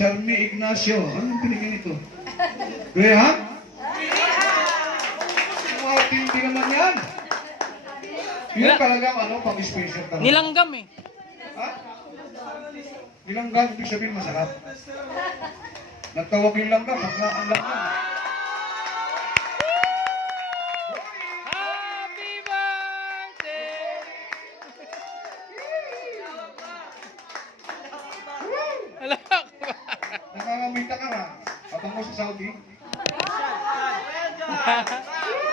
Charmy Ignacio. Anong pinigyan ito? Graham? Martin, hindi naman yan. Yun talagang pang-special talaga. Nilanggam eh. Ha? Nilanggam, ibig sabihin masarap. Nagtawag yung langgam, ang langgam. Happy birthday! Alak ba? Nakangamita ka na. Patang mo sa Saudi.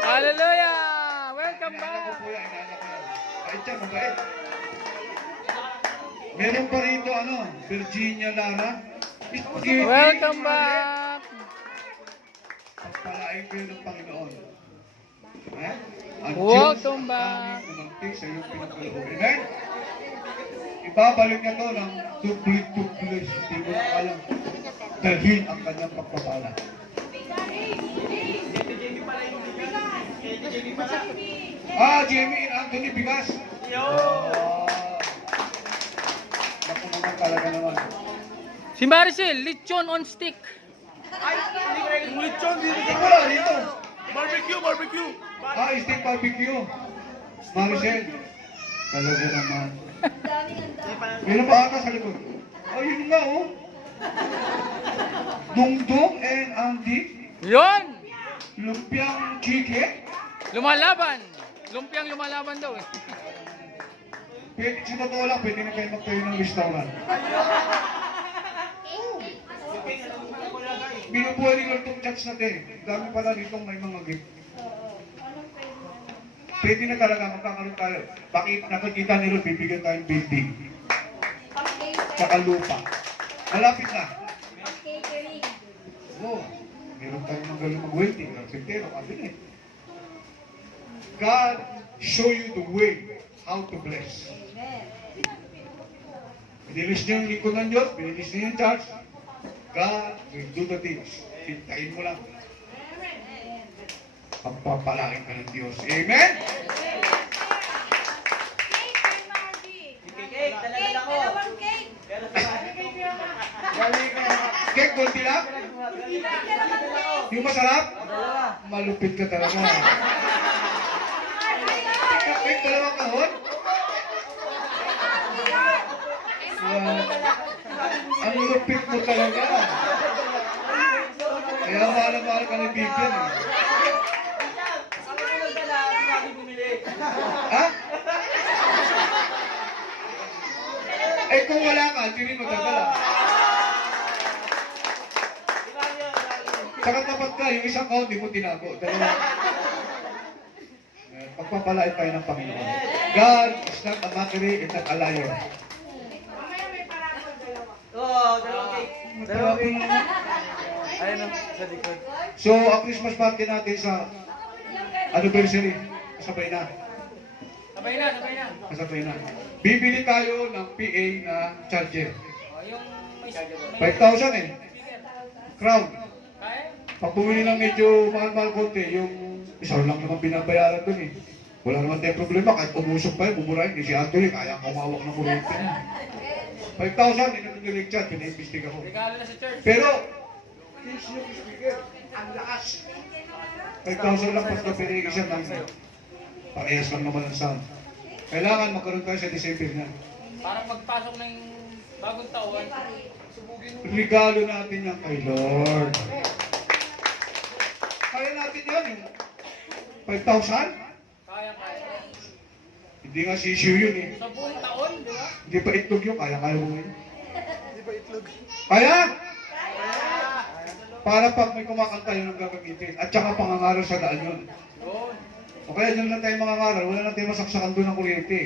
Hallelujah! Welcome Inaanak ko back! po yan, inaanak ko yan. Kahit siya, mabait. Meron pa rito, Virginia Lara. Welcome back! Pagpalain kayo ng Panginoon. Ang Welcome Diyos back. ang umangti sa iyong pinagkaloob. Amen? Ibabalik niya to ng tubli-tubli. Hindi mo alam. Dalhin ang kanyang pagpapala. Jamie and Anthony Bigas. Naku naman talaga naman. Si Maricel, lechon on stick. Yung lechon dito. Wala dito. Barbecue. Steak barbecue. Maricel. Talaga naman. Meron pa ata sa likod. Yun nga Dungdung and Andy. Yon! Lumpiang chicken. Lumalaban! Lumpiang lumalaban daw eh. Pwede, sa totoo lang, pwede na kayo magtayo ng restaurant. Binubuhay ni Lord itong chats natin. Dami pala ditong may mga gift. Pwede na talaga magkakaroon tayo. Bakit nakikita ni Lord, bibigyan tayong building. Tsaka lupa. Malapit na. Meron tayong magaling mag-welding. Pero kabinet. God show you the way how to bless. Binilis niyo yung lingkod ng Diyos, binilis niyo yung church. God will do the things. Hintayin mo lang. Pagpapalain ka ng Diyos. Amen? Cake, konti lang? Yung masarap? Malupit ka talaga. Cake, dalawang kahon? Ang lupit mo talaga. Kaya mahal ka ng bigyan eh. Ha? Kung wala ka, hindi rin magdadala. Saka tapat ka, yung isang kahon, di mo tinago. Dalawa. Pagpapalain tayo ng Panginoon. God is not a mockery and not a liar. Dalawang cake. Ayun o, sa likod. So, ang Christmas party natin sa anniversary, kasabay na. Kasabay na. Bibili tayo ng PA na charger. Yung may 5,000 eh. Crown. Pag bumili ng medyo mahal-mahal konti, yung isa lang naman binabayaran dun eh. Wala naman tayong problema, kahit umusok pa yun, bumurahin. Si Anthony, kaya kumawak ng kuryente niya. 5,000, inatong yung lecture, pinaimbestig ako. regalo na sa church. Pero, yung speaker, ang lakas. 5,000 lang pas na pinigisa ng parehas lang naman ang sound. Kailangan magkaroon tayo sa December na. Para magpasok ng bagong taon, Regalo natin yan kay Lord. Kaya natin yan yung 5,000? kaya. Hindi nga sisiyo yun eh. Sa buong taon, di ba? Hindi pa itlog yun, kaya mo yun. Kaya? Para pag may kumakanta yun ang gagamitin. At saka pangangaral sa daan yun. Yun. O kaya dyan lang tayo mangangaral, wala na tayo masaksakan doon ng kuryente.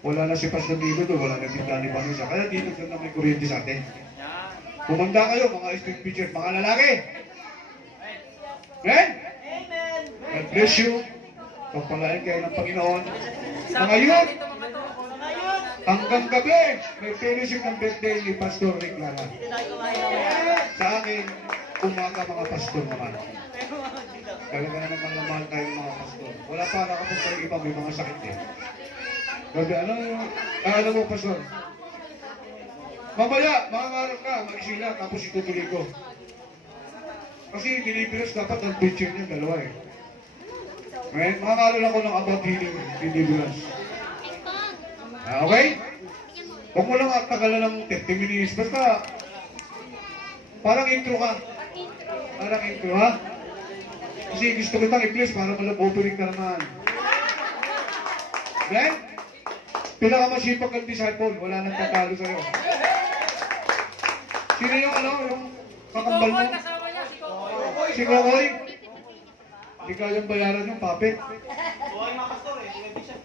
Wala na si Pastor Dilo doon, wala na si Danny Vanessa. Kaya dito doon na may kuryente sa atin. Yan. Kumanda kayo, mga street preachers, mga lalaki. Amen? God bless you. Pagpalain kayo ng Panginoon. Mga youth, Ito mga to. hanggang gabi, may fellowship ng birthday ni Pastor Rick Lara. Sa akin, umaga mga pastor naman. Talaga na naman mahal tayo ng mga pastor. Wala pa nakapunta yung iba, may mga sakit eh. Gabi, ano mo pastor? Mamaya, mangangarap ka, mag-ising lang, tapos itutuloy ko. Kasi deliverance dapat ang preacher niya, dalawa eh. Okay? Mangangarap ako ng about healing deliverance. Okay? Huwag mo lang tagalan ng 30 minutes. Basta, parang intro ka. Parang intro, ha? Kasi gusto ko itang i-place para malab-opening ka naman. Okay? Pinakamasipag ang disciple, wala nang tatalo sa'yo. Sino yung yung kakambal mo? Kokoy, kasama niya, si Kokoy. Si Kokoy? Hindi kayang bayaran yung puppet. Buhay mga pastor eh. Hindi siya.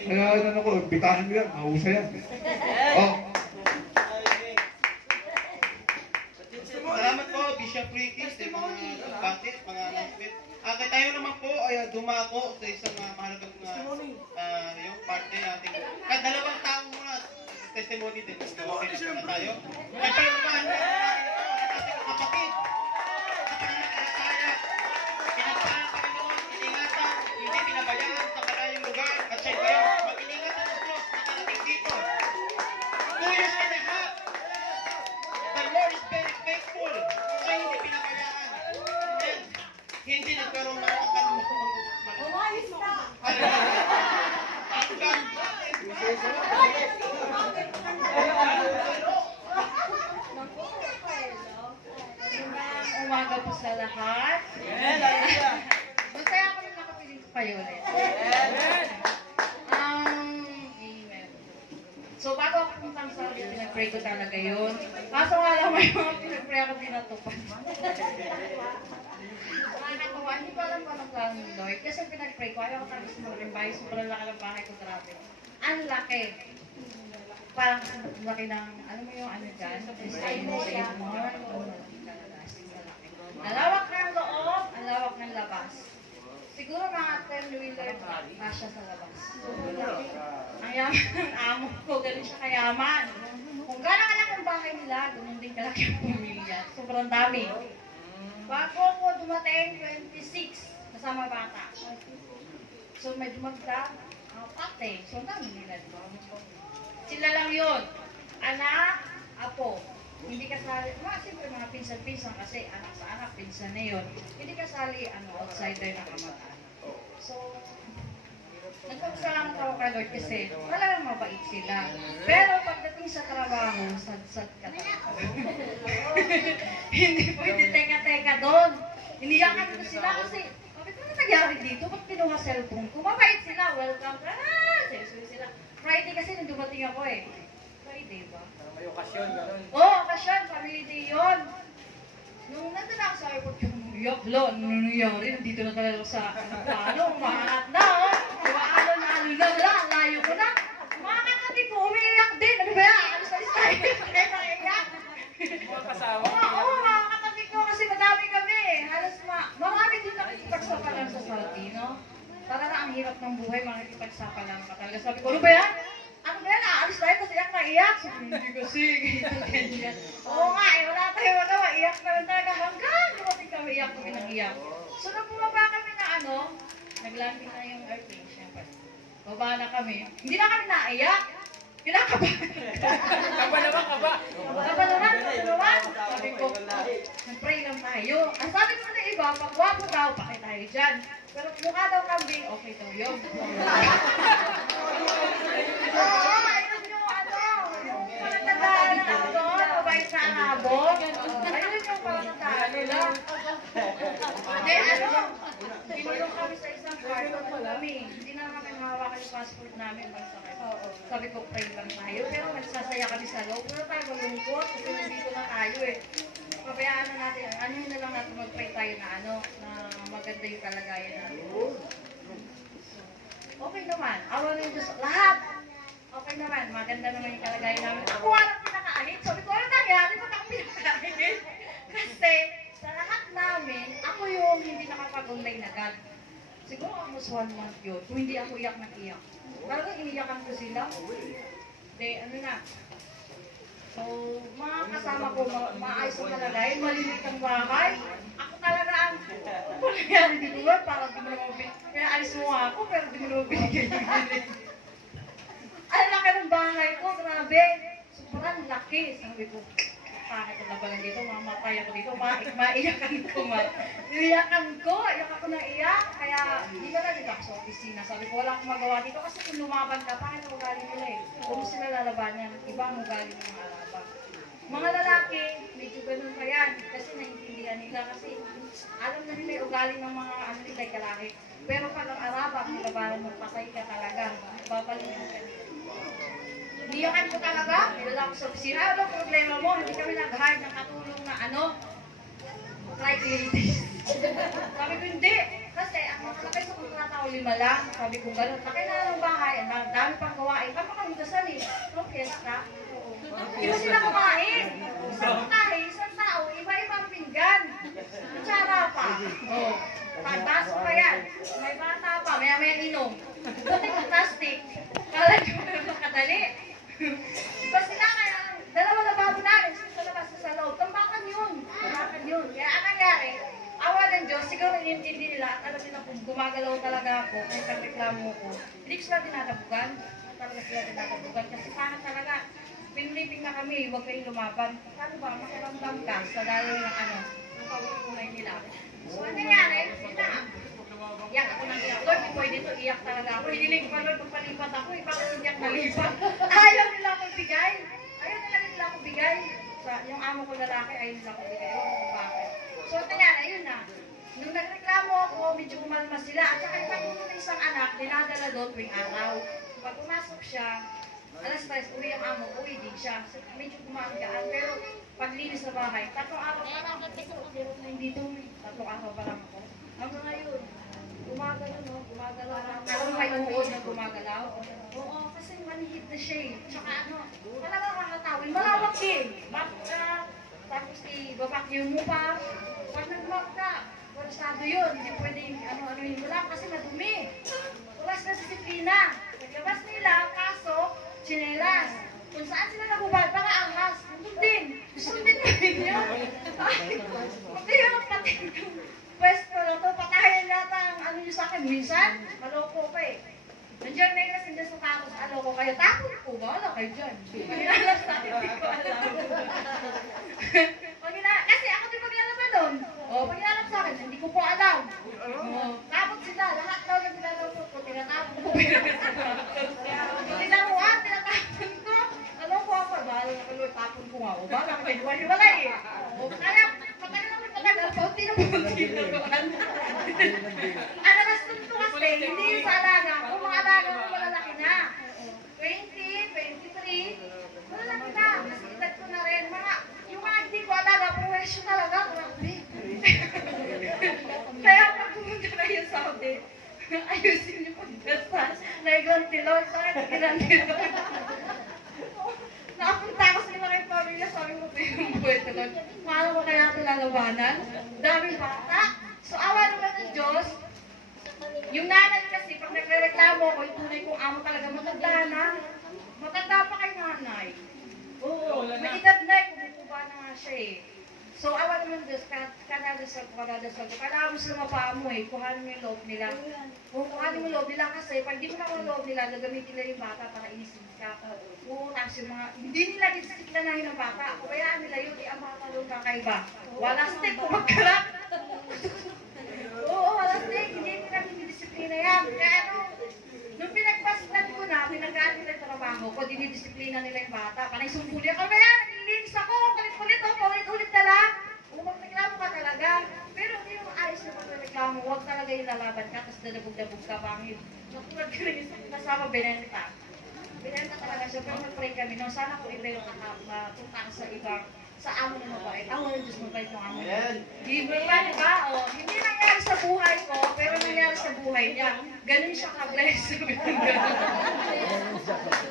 Kaya ano ko, bitahan mo yan, mahusay yan. Oh, Salamat po, Bishop Ricky, sa mga bakit, mga announcement. Kaya tayo naman po ay dumako sa isang mahalagang yung parte natin. Kaya dalawang tao muna, testimony din. Okay na tayo. Kaya palumpahan mo ang ating kapatid. Sa pananampalataya, pinagpaan ng Panginoon, iningatan, hindi pinabayaan sa malayong lugar. At siya kayo, mag-iningatan ng Diyos na karating dito. 2 years and a half. The Lord is very faithful. Siya hindi pinabayaan. And hindi nagkaroon ng Umayos na! hanggang Magandang umaga po sa lahat. Masaya ako na nakapiling kayo ulit. Amen. So bago ako puntang sa akin, pinag-pray ko talaga yun. Kaso nga lang may mga pinag-pray ako pinatupad. Nakakatawa, hindi ko alam kung anong plano ni Lord. Kasi pinag-pray ko, ayaw ko talaga sa malaking bahay. Sobrang laki ng bahay ko, grabe. Ang laki. Parang laki ng, alam mo yung ano dyan? Design mo sa iyo mo. Ang lawak ng loob, ang lawak ng labas. Siguro mga 10-wheeler kasya sa labas. Ang yaman ng amo ko, ganun siya kayaman. Kung gano'n kalaki ang bahay nila, ganun din kalaki ang pamilya. Sobrang dami. Bago ko dumating, 26, kasama bata. So may dumagdag, pate. So ang dami nila. Sila lang yun. Anak, apo. Hindi kasali, siyempre mga pinsan-pinsan kasi anak sa anak, pinsan na yun. Hindi kasali, outsider na kamag-anak. So, nagpapasalamat ako kay Lord kasi talagang mabait sila. Pero pagdating sa trabaho, sad-sad ka talaga. Hindi pwede teka-teka doon. Iniyakan ko sila kasi, bakit ano nangyari dito? Ba't kinuha cellphone ko? Mabait sila, welcome ka. Seriously sila. Friday kasi nung dumating ako eh. Friday ba? May okasyon, gano'n. Oo, okasyon, family day yun. Nung nandun ako sa airport, yung umiyak, ano nangyari? Nandito na talaga sa, umaangat na, oh. Umaano na, layo ko na. Mga katabi ko, umiiyak din. Ano ba yan? Alis tayo. Kaya naiyak. Mga kasama. Oo, mga katabi ko kasi madami kami. Halos marami din nakikipagsapalan sa Saudi, no? Talaga ang hirap ng buhay, makikipagsapalan ka talaga. Sabi ko, ano ba yan? Ano ba yan? Aalis tayo kasi iyak na iyak. Sabi, hindi kasi, ganyan. Oo nga, wala tayo magawa. Iyak na lang talaga hanggang dumating kami, iyak kami ng iyak. So, nung bumaba kami na naglanding na yung airplane, syempre. Baba na kami. Hindi na kami naiyak. Kinakabahan. Kaba naman, kaba. Kaba naman. Sabi ko, nag-pray lang tayo. Ang sabi ko na iba, pag wapo daw, pakit tayo dyan. Pero mukha daw kambing, okay daw yun. Oo, ayun yung yung panatandaan na mabait na anabog. Ayun yung panatandaan nila. Hindi, binulong kami sa isang kwarto kami. Hindi na kami mahawakan yung passport namin pagsakay. Sabi ko, pray lang tayo. Pero nagsasaya kami sa loob. Pero tayo malungkot kasi nandito na tayo eh. Pabayaan na natin, yun na lang natin mag-pray tayo na na maganda yung kalagayan natin. Okay naman, awa ng Diyos, lahat. Okay naman, maganda naman yung kalagayan namin. Ako walang pinakaanit. Sabi ko, ano nangyari? Ba't ako pinakaanit? Kasi sa lahat namin, ako yung hindi nakapag-online agad. Siguro almost 1 month yun. Kung hindi ako iyak ng iyak. Parang iniyakan ko sila. Hindi, na. So, mga kasama ko, maayos ang kalagayan, malilit ang bahay. Ako talaga ang, ano nangyari dito ba? Parang di mo naman kaya alis mo nga ako, pero di mo naman binigay yung gilig. Ang laki ng bahay ko, grabe. So, sobrang laki. Sabi ko, pangit na pala dito, mamatay ako dito, maiyakan ko, iyak ako na iyak. Kaya, hindi ka na dito ako sa opisina. Sabi ko, wala akong magawa dito kasi kung lumaban ka, pangit ang ugali nila eh. Kung sila lalabanan, iba ang ugali ng mga alaba. Mga lalaki, medyo ganun pa yan. Kasi naiintindihan nila kasi alam na nila yung ugali ng mga ano nila kalahi. Pero pag ang araba, ang labanan mo, patay ka talaga. Babalikin ka nila. Niyakan ko talaga, wala ako sa opisina. Ano ang problema mo? Hindi kami nag-hire ng katulong na ano? Liability. Sabi ko, hindi. Kasi ang mga laki sa kontrata ko 5 lang. Sabi ko, gano'n. Laki na ng bahay. Ang dami pang gawain. Kama kami kasal eh. No, fiesta. Hindi mo sila kumain. Isang tayo, isang tao, iba-iba ang pinggan. Kutsara pa. Oh. Baso pa yan. May bata pa. Maya-maya inom. Buti ng plastic. Kala nyo makadali. Kasi na kaya, dalawa na bago namin sa labas sa loob. Tambakan yun. Tambakan yun. Kaya ang nangyari, awa ng Diyos, siguro inintindi nila at alam nila kung gumagalaw talaga ako, kung nagreklamo ko. Hindi ko sila dinadabugan. Talaga sila dinadabugan. Kasi sana talaga, pinuliping na kami, huwag kayong lumaban. Paano ba, makiramdam ka sa dalaw ng ano, ang pagkukulay nila. So, ang nangyari, yun na. Iyak ako ng iyak. Lord, di pwede ito, iyak talaga ako. Hiniling ko, Lord, magpalipat ako, bakit hindi ako nalipat? Ayaw nila akong bigay. Ayaw nila akong bigay. Yung amo ko lalaki, ayaw nila akong bigay. Bakit? So, nangyari, yun na. Nung nagreklamo ako, medyo umalma sila. At saka yung pagkulo ng isang anak, dinadala doon tuwing araw. Pag pumasok siya, alas 3, uwi ang amo, uwi din siya. So, medyo kumagaan. Pero paglinis sa bahay, 3 araw pa lang. Turot na hindi dito. 3 araw pa lang ako. Hanggang ngayon, gumagalaw, no? Gumagalaw na. Pero may uod na gumagalaw. Oo, kasi manihit na siya eh. Tsaka ano, talagang kakatawin. Malawak eh. Tapos i-vacuum mo pa. Pag nag-mop ka, forestado yun. Hindi pwedeng ano-anuhin mo lang kasi madumi. Wala sila disiplina. Naglabas nila, kaso, chinelas. Kung saan sila nabubad, baka ahas. Sundin mo rin yun. Hindi yun ang patin ko. Pwesto na to, patayin yata ang ano nyo sa akin. Minsan, maloko pa eh. Nandiyan may kasi sa tapos, aloko kayo. Tapos ko, bahala kayo dyan. Pag-inalas sa akin, hindi ko alam. Kasi ako din pag-inalap doon. O, pag-inalap sa akin, hindi ko po alam. Tapos sila, lahat daw na pinalapot ko, tinatapon ko. Tinamuan, tinatapon ko. Alam ko ako, bahala na kayo, tapon ko nga. O, bahala ka kayo, wala eh. O, kaya, patay naman matagal, paunti na paunti na doon. Ang nagastos ko kasi, hindi yung sa alaga. Kung mga alaga ko malalaki na. 20, 23, malalaki na. Kasi edad ko na rin. Yung mga hindi ko alaga, profession talaga. Grabe. Kaya pag pumunta kayo sa Saudi, ayusin niyo pagdasal. Naiganti Lord, bakit ginanti Lord? Nakapunta ako sa mga pamilya, sabi mo, yung buhay ko Lord. Paano ko kaya ito lalabanan? Daming bata. So, awa naman ng Diyos. Yung nanay kasi, pag nagre-reklamo ako, yung tunay kong amo talaga, matanda na. Matanda pa kay nanay. Oo, may edad na, kumukuba na nga siya eh. So, awa naman Diyos, kadadasal ko. Kailangan mo sila mapaamo eh, kuhanin mo yung loob nila. Kung kuhanin mo yung loob nila kasi, pag di mo naman yung loob nila, gagamitin nila yung bata para inisin ka. Oo, tapos yung mga, hindi nila disiplinahin ng bata. Kubayaan nila yun, ang mga kalong kakaiba. Wala stick, kung magkalak. Oo, wala stick, hindi nila dinidisiplina yan. Kaya ano, nung pinagpasitan ko na, pinagaan nila yung trabaho ko, dinidisiplina nila yung bata. Panay sumpuli ako, kaya nilinis ako, kulit-kulit ako, paulit-ulit na lang. Magreklamo ka talaga. Pero hindi yung ayos na magreklamo, huwag talaga yung lalaban ka, tapos dadabog-dabog ka, pangit. Natulad ko rin yung kasama Benenta. Benenta talaga siya, pero nag-pray kami, no, sana kung iba yung mapunta ka sa ibang, sa amo na mabait. Amo ng Diyos mabait yung amo. Libre pa, di ba? O, hindi nangyari sa buhay ko, pero nangyari sa buhay niya. Ganun siya ka-bless.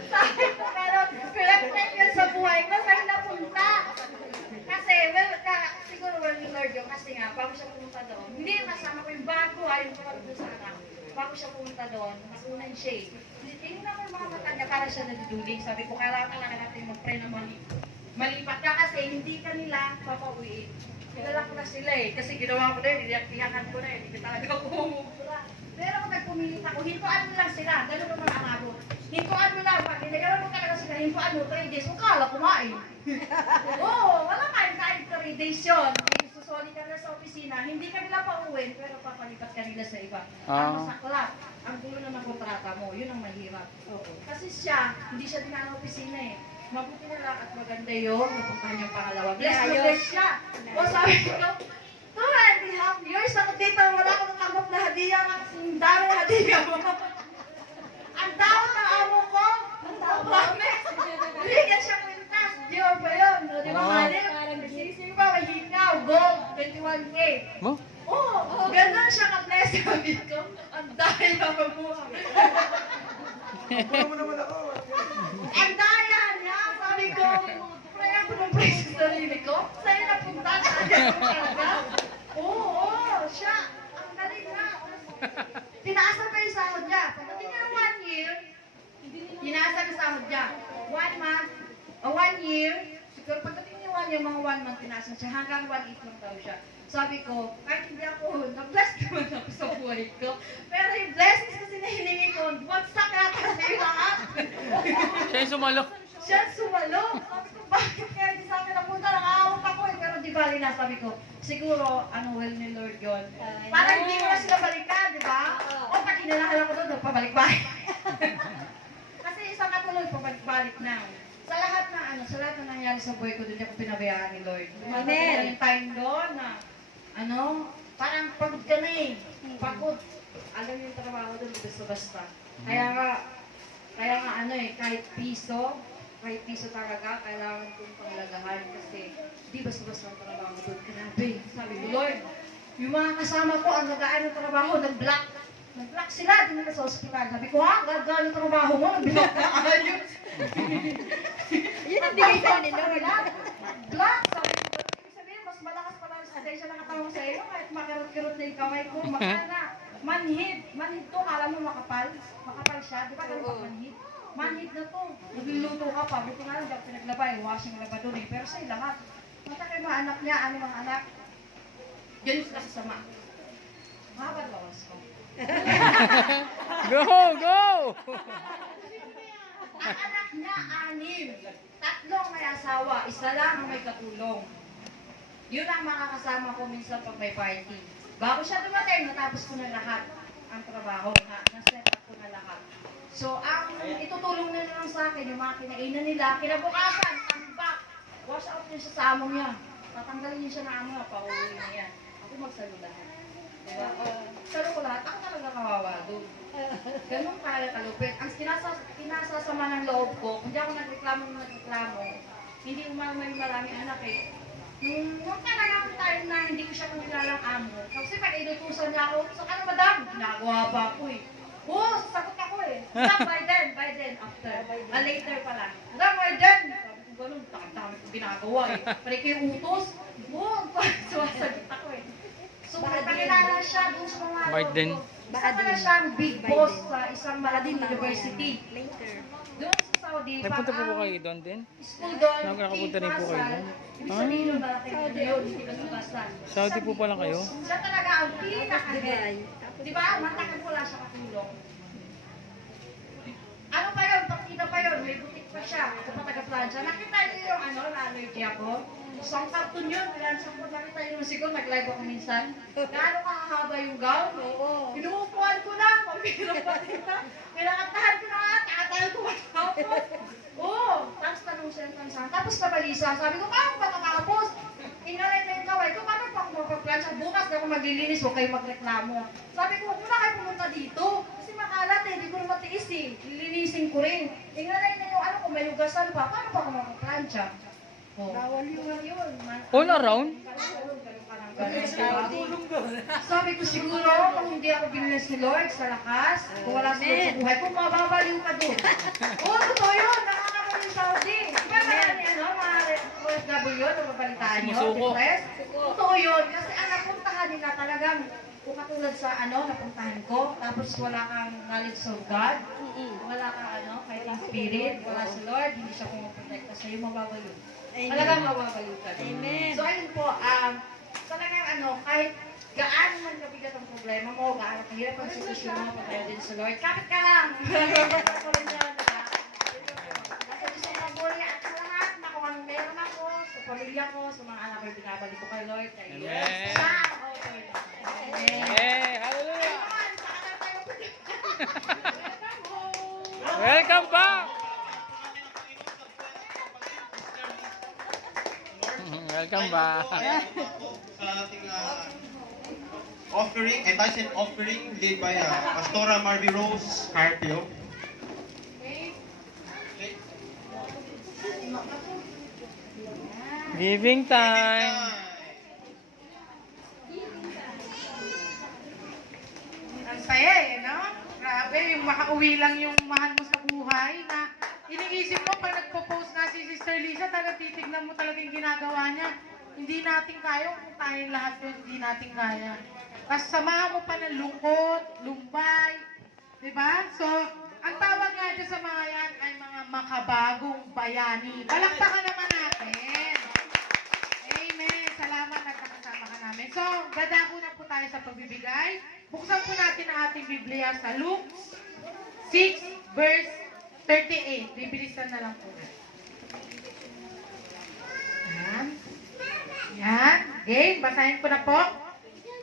Sabi ko, pinag-pray yan sa buhay ko, saan napunta? Kasi, well, siguro well ni Lord yun, kasi nga, bago siya pumunta doon, hindi kasama ko yung bago, yung parang doon sa anak. Bago siya pumunta doon, nasunan siya eh. Hindi na ako yung mga matanda, para siya nadiduling. Sabi ko, kailangan talaga natin mag-pray na malipat ka kasi hindi ka nila papauwiin. Kilala ko na sila eh, kasi ginawa ko na yun, iyakan ko na yun, hindi talaga ako humubura. Pero kung nagpumilit ako, hintuan lang sila, gano'n naman ang abot. Hintuan mo lang, pag inagalan mo talaga sila, hintuan mo, 3 days, huwag kala kumain. Oo, wala kain 3 days yun. Susoli ka na sa opisina, hindi ka nila pauwin, pero papalipat ka nila sa iba. Ang masaklap, ang gulo na ng kontrata mo, yun ang mahirap. Kasi siya, hindi siya dinaan ng opisina eh. Mabuti na lang at maganda yun, napuntahan niyang pangalawa. Bless na bless siya. O sabi ko, 2.5 years ako dito, wala akong natanggap na hadiah, ang dami na hadiah mo. Ang tawag ng amo ko, ang promise. Bigyan siya kwintas, Dior pa yun. O, di ba, Manny? Nagsising pa, may hikaw, gold, 21K. Mo? Oo, ganun siya ka-bless. Sabi ko, ang dahil na mabuha. Ang daya niya, sabi ko, kaya ko nung praise sa sarili ko. Sa'yo na punta, kaya ko talaga. Oo, siya, ang galing na. Tinaasan pa yung sahod niya. Pagdating niya ng 1 year, tinaasan yung sahod niya. 1 month, 1 year, siguro pagdating niya 1 year, mga 1 month, tinaasan siya. Hanggang 1.8 lang daw siya. Sabi ko, kahit hindi ako, na-bless naman ako sa buhay ko. Pero yung blessings kasi na hiningi ko, bagsak na kasi lahat. Siya yung sumalo. Siya sumalo. Sabi ko, bakit kaya di sa akin napunta? Nakaawak ako eh. Pero di bali na, sabi ko, siguro, will ni Lord yun. Para hindi ko na sila balikan, di ba? O pag inalahala ko doon, pabalik-balik. Kasi isang katuloy, pabalik-balik na. Sa lahat sa lahat na nangyari sa buhay ko, doon ako pinabayaan ni Lord. Amen. Yung time doon na, parang pagod ka na eh. Pagod. Alam yung trabaho doon, basta-basta. Kaya nga, kahit piso talaga, kailangan kong panglagahan kasi di basta-basta ang trabaho doon. Grabe. Sabi ko, Lord, yung mga kasama ko, ang gagaan ng trabaho, nag-block. Nag-block sila, din nila sa ospital. Sabi ko, ha? Gagaan ng trabaho mo, nag-block ka, ayos. Yun ang bigay sa'yo ni Lord. Block! Sabi ko, ibig sabihin, mas malakas pala sa dahil siya nakatawang sa iyo, kahit makirot-kirot na yung kamay ko, makana. Manhid to, kala mo makapal. Makapal siya, di ba ganun pa manhid? Manhid na to. Nagluluto ka pa, buti nga lang, dapat pinaglabay, washing labador eh. Pero sa'yo lahat. Matakay mga anak niya, ano mga anak? Ganun sila kasama. Mahaba lawas ko. Go! Go! Ang anak niya, 6. 3 may asawa, 1 lang ang may katulong. Yun ang makakasama ko minsan pag may party. Bago siya dumating, natapos ko na lahat ang trabaho. Na-set up ko na lahat. So, ang itutulong nila lang sa akin, yung mga kinainan nila, kinabukasan, tambak. Wash out niya siya sa amo niya. Tatanggalin niya siya ng amo niya, pauwi niya yan. Ako magsalo lahat. Diba? Salo ko lahat, ako talaga kawawa doon. Ganun kaya kalupit. Ang kinasasama ng loob ko, hindi ako nagreklamo, hindi umamay maraming anak eh. Nung talagang time na hindi ko siya kunilalang amo, kasi pag inutusan niya ako, so ano madam? Ginagawa pa ako eh. Oo, sasagot ako eh. Madam, by then, after. Later pala. Madam, by then. Sabi ko ganun, dami ko ginagawa eh. Pari kayo utos. Oo, sumasagot ako eh. So, pagkakilala siya doon sa mga Biden. Isa pala siyang big boss sa isang malaking university. Later. Doon sa Saudi, Nagpunta po kayo doon din? school doon, Nakapunta rin po kayo doon? Ibig sabihin nun, malaki na yun, hindi basta-basta. Saudi po pala kayo? Siya talaga ang pinaka-head. Di ba? Matagal wala siya katulong. Ano pa yun? Partida pa yun. May butik pa siya. Sa pataga-plancha. Nakita niyo yung na-allergy ako? Isang cartoon yun. Nakita niyo siguro, nag-live ako minsan. Gaano kahahaba yung gown? Oo. Inuupuan ko lang. Pambirang patita. Kailangantahan ko na nga. Takatahan ko matapos. Oo. Tapos tanong siya ng tansan. Tapos nabalisa. Sabi ko, paano ba nakapos? Inalay na yung kaway ko. Paano pa ako magpaplansya? Bukas na ako maglilinis. Huwag kayo magreklamo. Sabi ko, huwag muna kayo pumunta dito. Kasi makalat eh. Hindi ko na matiis eh. Lilinisin ko rin. Inalay na yung kung may lugasan pa. Paano pa ako magpaplansya? Oh. Bawal yun. All around? Sabi ko siguro, kung hindi ako binilin ni Lord sa lakas, kung wala sa buhay ko, mababaliw ka doon. Oo, totoo yun. Nakakabaliw sa Saudi. Di ba marami mga OFW, nababalitaan nyo, depressed? Totoo yun. Kasi ang napuntahan nila talagang, kung katulad sa napuntahan ko, tapos wala kang knowledge of God, wala kang fighting spirit, wala sa Lord, hindi siya pumaprotekta sa'yo, mababaliw. Talagang mababaliw ka. Amen. So ayun po, talagang kahit gaano man kabigat ang problema mo, gaano kahirap ang sitwasyon mo, patayo din sa Lord, kapit ka lang! pamilya ko, sa mga anak ko, binabalik ko kay Lord. Kay Amen. Siya ang author. Amen. Eh, hallelujah. Ayun, saan na tayo? Welcome back. Welcome back. Sa ating offering, a Tyson offering led by Pastora Marvy Rose Carpio. Okay. Giving time. Ang saya eh, no? Grabe, yung makauwi lang yung mahal mo sa buhay na iniisip mo pag nagpo-post nga si Sister Lisa, talaga titignan mo talaga yung ginagawa niya. Hindi natin kaya kung tayong lahat yun, hindi natin kaya. Tapos samahan mo pa ng lungkot, lumbay, di ba? So, ang tawag nga dyan sa mga yan ay mga makabagong bayani. Palakpakan naman natin. Amen. Salamat at nakasama ka namin. So, dadako na po tayo sa pagbibigay. Buksan po natin ang ating Biblia sa Luke 6 verse 38. Bibilisan na lang po natin. Yan. Yan. Okay, basahin ko na po.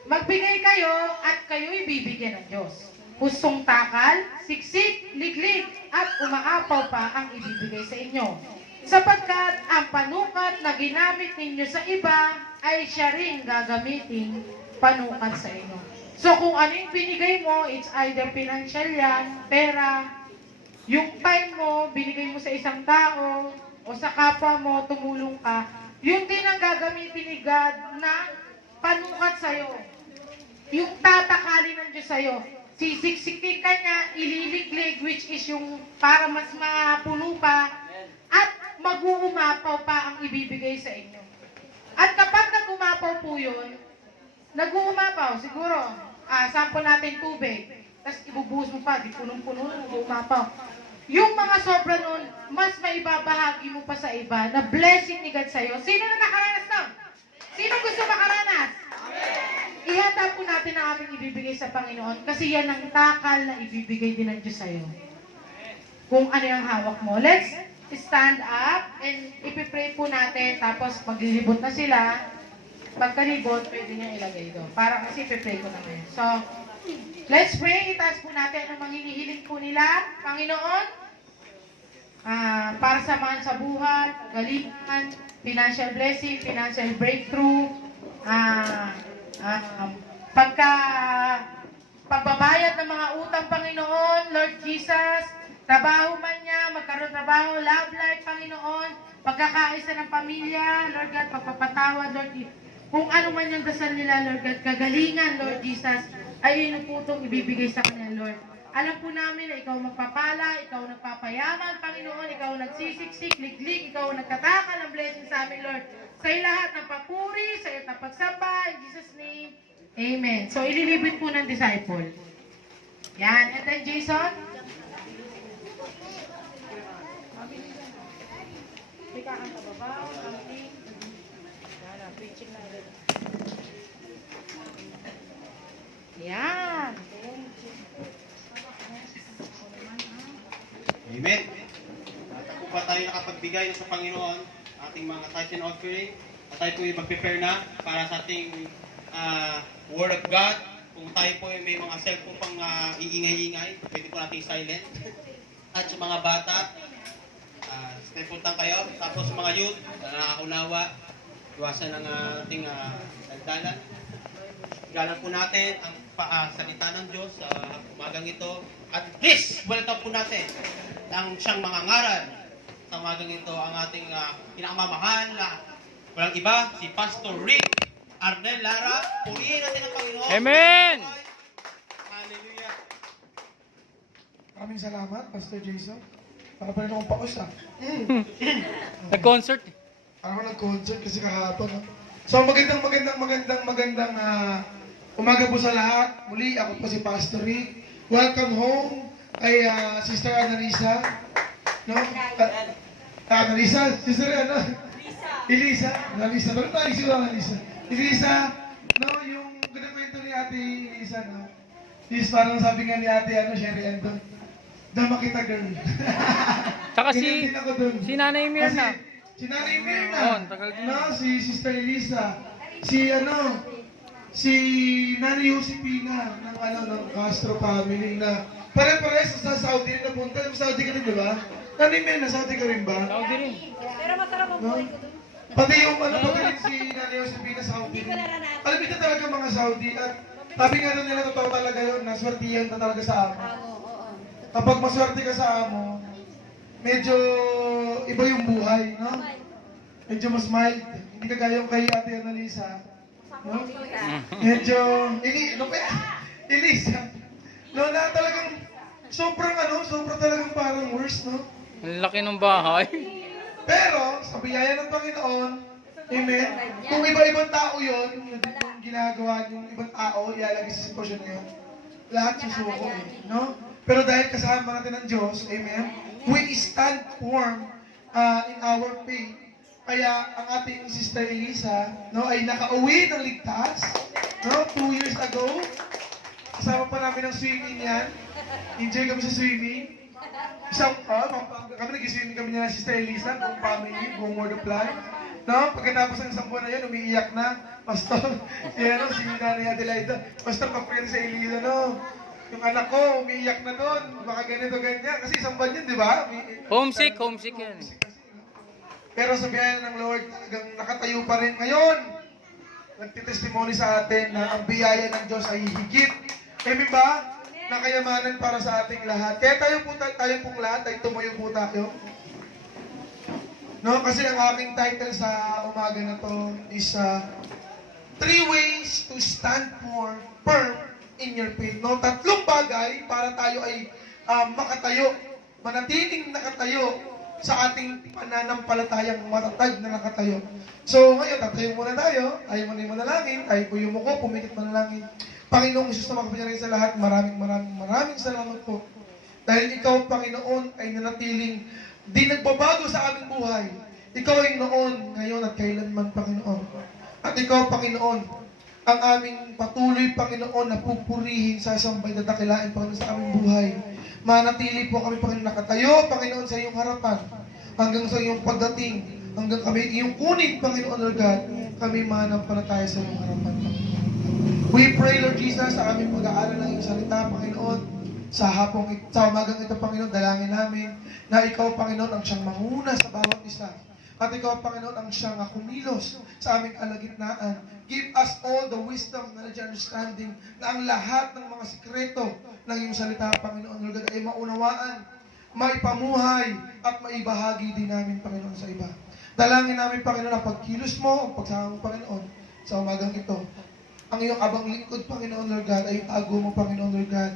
Magbigay kayo at kayo'y bibigyan ng Diyos. Pusong takal, siksik, liglig, at umaapaw pa ang ibibigay sa inyo. Sapagkat ang panukat na ginamit ninyo sa iba ay siya rin gagamitin panukat sa inyo. So kung ano yung binigay mo, it's either financial yan, pera, yung time mo, binigay mo sa isang tao, o sa kapwa mo, tumulong ka, yun din ang gagamitin ni God na panukat sa'yo. Yung tatakali ng Diyos sa'yo. Sisiksikin ka niya, ililiglig, which is yung para mas mapuno pa, at mag-uumapaw pa ang ibibigay sa inyo. At kapag nag-umapaw po yun, nag-uumapaw, siguro, sample natin tubig, tapos ibubuhos mo pa, di punong-puno, nag-uumapaw. Yung mga sobra nun, mas maibabahagi mo pa sa iba na blessing ni God sa'yo. Sino na nakaranas nun? Sino gusto makaranas? Ihanda po natin ang aming ibibigay sa Panginoon kasi yan ang takal na ibibigay din ng Diyos sa'yo. Kung ano yung hawak mo. Let's stand up and ipipray po natin tapos maglilibot na sila. Pagkalibot, pwede niya ilagay doon. Para kasi ipipray ko na ngayon. So, let's pray. Itaas po natin ang manghihiling po nila. Panginoon, para samahan sa buhay, galingan, financial blessing, financial breakthrough, pagbabayad ng mga utang, Panginoon, Lord Jesus, trabaho man niya, magkaroon trabaho, love life, Panginoon, pagkakaisa ng pamilya, Lord God, pagpapatawad, Lord God, kung ano man yung dasal nila, Lord God, kagalingan, Lord Jesus, ay yun po itong ibibigay sa kanila, Lord. Alam po namin na ikaw magpapala, ikaw nagpapayaman, Panginoon, ikaw nagsisiksik, liglig, ikaw nagtatakal ng blessing sa amin, Lord. Sa lahat ng papuri, sa iyo ng pagsamba, in Jesus' name, Amen. So, ililibit po ng disciple. Yan. And then, Jason? Teka, ang kababaw, something. Yan, preaching na rin. Yan. Amen. At ako pa tayo nakapagbigay sa Panginoon ating mga tithes and offering. At tayo po yung mag-prepare na para sa ating Word of God. Kung tayo po yung may mga cellphone pang iingay-ingay, pwede po natin silent. At sa mga bata, stay full time kayo. Tapos sa mga youth, na nakakaunawa, iwasan ng ating dagdalan. Galan po natin ang salita ng Diyos sa umagang ito. At please, welcome po natin ang siyang mga ngaral sa umagang ito, ang ating pinakamamahal na walang iba, si Pastor Rick Arnel Lara. Purihin natin ang Panginoon. Amen! Hallelujah. Maraming salamat, Pastor Jason. Para pa rin akong paus ah. Nag-concert. Parang ako nag-concert kasi kahapon. No? So magandang umaga po sa lahat. Muli, ako po si Pastor Rick. Welcome home kay Sister Annalisa. No? Annalisa? Sister ano? Elisa. Annalisa. Bakit ba si Annalisa? Elisa, no, yung kwento ni Ate Elisa, no? Is parang sabi nga ni Ate, Sherry Anton, dama kita girl. Tsaka Ganyan din ako dun. si Nanay Mirna. Kasi Si Nanay Mirna. Oo, ang tagal din. No, si Sister Elisa. Si Nanay Josepina ng Castro family na pare-pares sa Saudi rin napunta. Saudi ka rin, di ba? Nanay Mirna, Saudi ka rin ba? Saudi rin. Pero masarap ang No? buhay ko dun. Pati yung pati rin si Nanay Josepina Saudi. Alam mo talaga mga Saudi at sabi nga doon nila totoo talaga yun, naswertihan ka talaga sa amo. Oo. Kapag maswerte ka sa amo, medyo iba yung buhay, no? Medyo mas mild. Hindi ka gayong kay Ate Annalisa. No? Medyo, Elisa. No, na talagang, sobrang talagang parang worse, no? Ang laki ng bahay. Pero, sa biyaya ng Panginoon, amen, kung iba-ibang tao yun, yung ginagawa yung ibang tao, ilalagay sa sitwasyon na yun, lahat susuko, no? Pero dahil kasama natin ng Diyos, amen, we stand firm in our faith. Kaya ang ating Sister Elisa, no, ay nakauwi ng ligtas, no, 2 years ago. Kasama pa namin ng swimming yan. Enjoy kami sa swimming. Kami nag-swimming kami niya ng Sister Elisa, buong family, buong Word of Life. No, pagkatapos ng isang buwan na yun, umiiyak na. Pastor, si Nanay Adelaida, Pastor, pa-friend sa Elisa, no. Yung anak ko, umiiyak na doon. Baka ganito, ganyan. Kasi isang buwan yun, di ba? Homesick yan. Pero sa biyaya ng Lord, talagang nakatayo pa rin ngayon. Nagtitestimony sa atin na ang biyaya ng Diyos ay higit. Amen ba? Na kayamanan para sa ating lahat. Kaya tayo pong lahat ay tumayo po tayo. No, kasi ang aking title sa umaga na to is 3 ways to stand firm in your faith. No, 3 bagay para tayo ay makatayo, manatiling nakatayo sa ating pananampalatayang matatag na nakatayo. So ngayon, tatayo muna tayo, tayo muna yung manalangin, tayo po yumuko, pumikit manalangin. Panginoong Isus na makapangyarihan sa lahat, maraming salamat po. Dahil ikaw, Panginoon, ay nanatiling di nagbabago sa aming buhay. Ikaw ay noon, ngayon at kailanman, Panginoon. At ikaw, Panginoon, ang aming patuloy, Panginoon, na pupurihin sa sambay na dakilain, Panginoon, sa aming buhay. Manatili po kami, Panginoon, nakatayo, Panginoon, sa iyong harapan, hanggang sa iyong pagdating, hanggang kami iyong kunin, Panginoon, Lord God, kami manampalataya sa iyong harapan, Panginoon. We pray, Lord Jesus, sa aming pag-aaral ng iyong salita, Panginoon, sa umagang ito, Panginoon, dalangin namin na ikaw, Panginoon, ang siyang manguna sa bawat isa. At ikaw, Panginoon, ang siyang kumilos sa aming kalagitnaan. Give us all the wisdom, knowledge, and understanding na ang lahat ng mga sikreto ng iyong salita, Panginoon, Lord God, ay maunawaan, maipamuhay, at maibahagi din namin, Panginoon, sa iba. Dalangin namin, Panginoon, ang pagkilos mo, ang pagsama mo, Panginoon, sa umagang ito. Ang iyong abang lingkod, Panginoon, Lord God, ay tago mo, Panginoon, Lord God,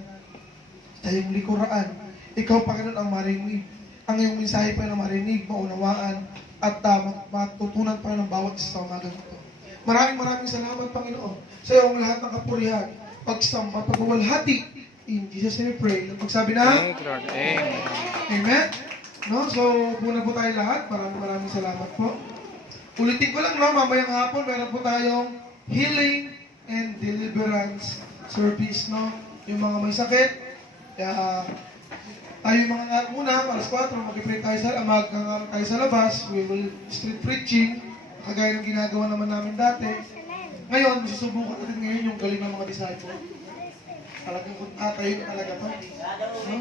sa iyong likuraan. Ikaw, Panginoon, ang marinig. Ang iyong mensahe, Panginoon, marinig, maunawaan, at matutunan pa ng bawat isa sa umagang ito. Maraming salamat, Panginoon, sa iyong lahat ng kapurihan, pagsamba, pagwawalhati. In Jesus' name we pray. Pagsabi na, Amen. Amen? No? So, muna po tayo lahat. Maraming salamat po. Ulitin ko lang, no? Mamayang hapon, meron po tayong healing and deliverance service, no? Yung mga may sakit, kaya tayo mga muna, alas 4, mag-pray tayo tayo sa labas. We will street preaching, kagaya ng ginagawa naman namin dati. Ngayon, susubukan natin ngayon yung galing ng mga disciple. Talagang kung tayo ko talaga to. No?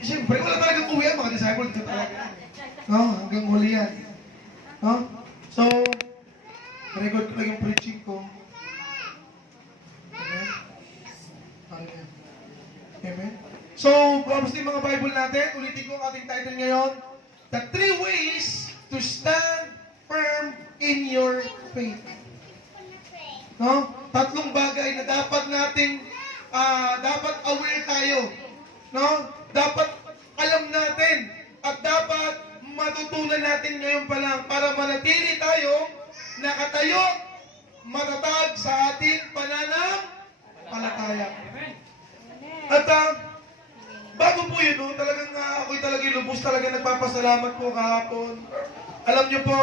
Siyempre, wala talagang uwi ang mga disciple dito talaga. No? Hanggang huli yan. No? So, record ko lang yung preaching ko. Amen? Amen. Amen? So, basta yung mga Bible natin, ulitin ko ang ating title ngayon, The 3 Ways to Stand Firm in Your Faith. No? 3 bagay na dapat nating, dapat aware tayo. No? Dapat alam natin at dapat matutunan natin ngayon pa lang para manatili tayo nakatayo, matatag sa ating pananampalataya. At bago po yun, no, talagang ako'y talagang lubos talaga nagpapasalamat po kahapon. Alam niyo po,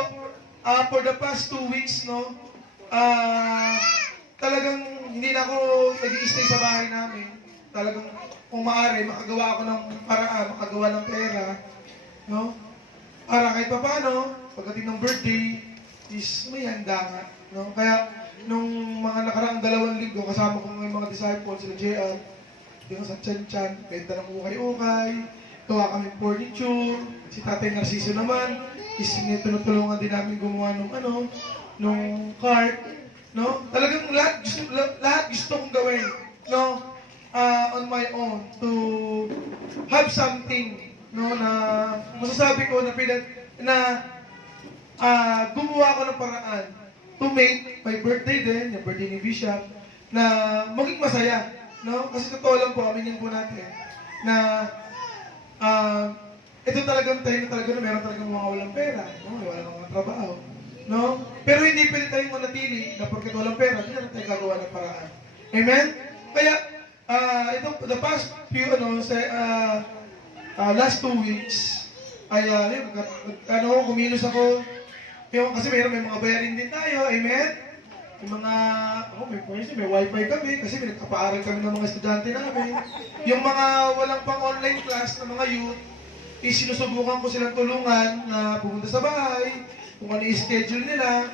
for the past 2 weeks, no, talagang hindi na ako nag-i-stay sa bahay namin. Talagang kung maaari, makagawa ako ng paraan, makagawa ng pera, no, para kahit pa paano, pagdating ng birthday, is may handa nga. No? Kaya, nung mga nakaraang 2 linggo, kasama ko ng mga disciples, sila JR, yung sa Chan-Chan, benta ng ukay-ukay, gawa kami furniture, si Tatay Narciso naman, is tinutulungan din namin gumawa nung cart, no? Talagang lahat gusto kong gawin, no? On my own, to have something, no, na masasabi ko na gumawa ko ng paraan to make my birthday din, yung birthday ni Bishop, na maging masaya, no? Kasi totoo lang po, aminin po natin, na ito talagang tayo na talaga na meron talagang mga walang pera, no? Walang mga trabaho, no? Pero hindi pwede tayong manatili na porket walang pera, hindi na tayo gagawa ng paraan. Amen? Kaya, the past few, last 2 weeks, ay, kumilos ako, kasi may mga bayarin din tayo, amen? Yung mga, may wifi kami, kasi may nagkapaaral kami ng mga estudyante namin. Yung mga walang pang online class na mga youth, sinusubukan ko silang tulungan na pumunta sa bahay, kung ano yung schedule nila,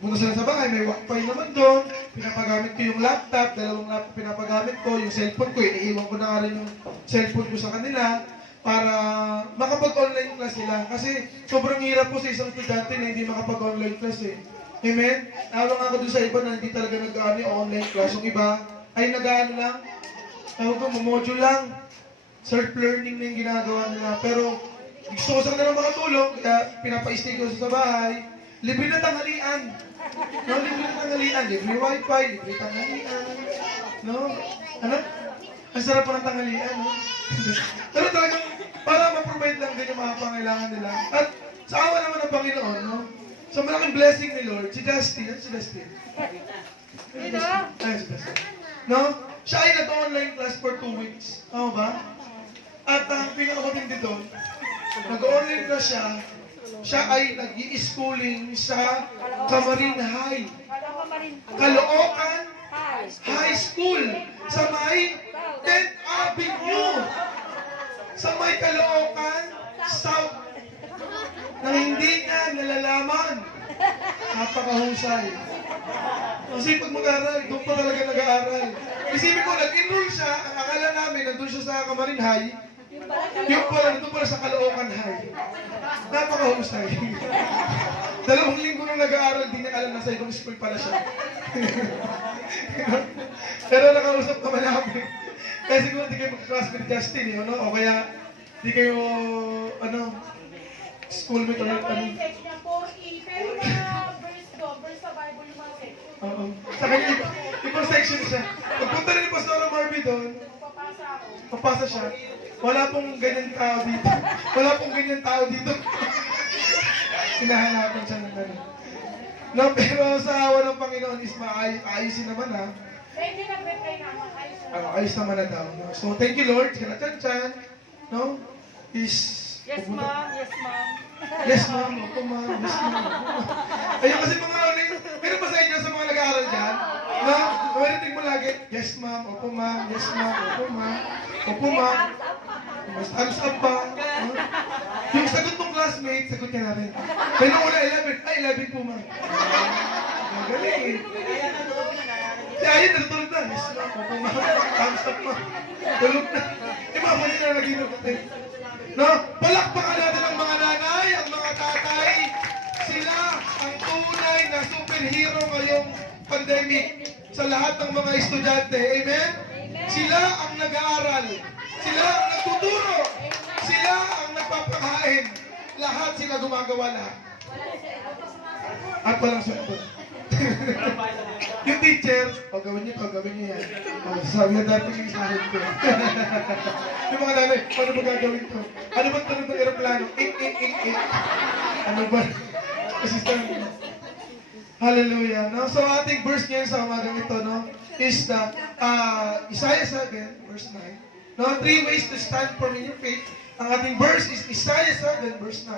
punta sila sa bahay, may wifi naman doon, pinapagamit ko yung laptop, 2 laptop pinapagamit ko, yung cellphone ko, iniiwan ko na nga rin yung cellphone ko sa kanila, para makapag-online class sila. Kasi sobrang hirap po sa isang estudyante na hindi makapag-online class eh. Amen? Nawang ako dun sa iba na hindi talaga nag-ano yung online class. Yung iba ay nag-ano lang, tawag ko, module lang. Self-learning na yung ginagawa nila. Pero gusto ko sa kanila makatulong, kaya pinapa-stay ko sa bahay. Libre na tanghalian. No, libre na tanghalian. Libre wifi, libre tanghalian. No? Ano? Ang sarap po ng tanghalian, no? Pero talagang, para ma-provide lang din yung mga pangailangan nila. At sa awa naman ng Panginoon, no? Sa malaking blessing ni Lord, si Dustin, si Dustin? Ay, si Dustin. No? Siya ay nag-online class for 2 weeks. Tama ba? At ang pinakamatindi doon, nag-online class siya ay nag-i-schooling sa Camarin High. Caloocan High School sa may 10th Avenue sa may Caloocan South na hindi niya nalalaman. Napakahusay. Kasi pag mag-aaral, doon pa talaga nag-aaral. Isipin ko, nag-enroll siya, ang akala namin, nandun siya sa Camarin High, yung pala, nandun pala sa Caloocan High. Napakahusay. 2 linggo nung nag-aaral, di niya alam na sa ibang school pala siya. Pero nakausap naman namin. Kaya siguro di kayo mag-class with Justin, o kaya di kayo, schoolmate o Pero mga verse sa Bible yung mga section. Oo. Sa kanya, ibang section siya. Pagpunta rin ni Pastor Marby doon, papasa siya. Wala pong ganyan tao dito. Wala pong ganyan tao dito. Hinahanapan siya ng gano'n. No, pero sa awa ng Panginoon is maayusin naman ha. Hindi nag-reply naman. Ayos naman na daw. No? So, thank you Lord. Kaya Chan-Chan, no? Yes, ma'am. Yes, ma'am. Yes, ma'am. Opo, ma'am. Yes, ma'am. Ayun kasi mga meron ba sa inyo sa mga nag-aaral dyan? No? Marinig mo lagi, yes, ma'am. Opo, ma'am. Yes, ma'am. Opo, ma'am. Opo, ma'am. Mas thumbs up pa. No? Yung sagot ng classmate, sagot niya namin. Kaya nung una 11, ay 11 po, ma'am. Galing eh. Si Ayan, natutulog na. Yes, ma'am. Opo, ma'am. Thumbs up, ma'am. Tulog na. Eh, ma'am, mali na nag-inok natin. No? Palakpakan natin ang mga nanay, ang mga tatay. Sila ang tunay na superhero ngayong pandemic sa lahat ng mga estudyante. Amen? Sila ang nag-aaral. Sila ang nagtuturo. Sila ang nagpapakain. Lahat sila gumagawa lahat. At walang sweldo. Yung teacher, gawin niyo yan. Sabi na dati yung isahin ko. Yung mga nanay, paano ba gagawin ko? Ano ba tanong ng aeroplano? Ik. Ano ba? Assistant. Hallelujah. No? So ating verse ngayon sa umagang ito, no, is the Isaiah 7, verse 9. No, 3 ways to stand firm in your faith. Ang ating verse is Isaiah 7, verse 9.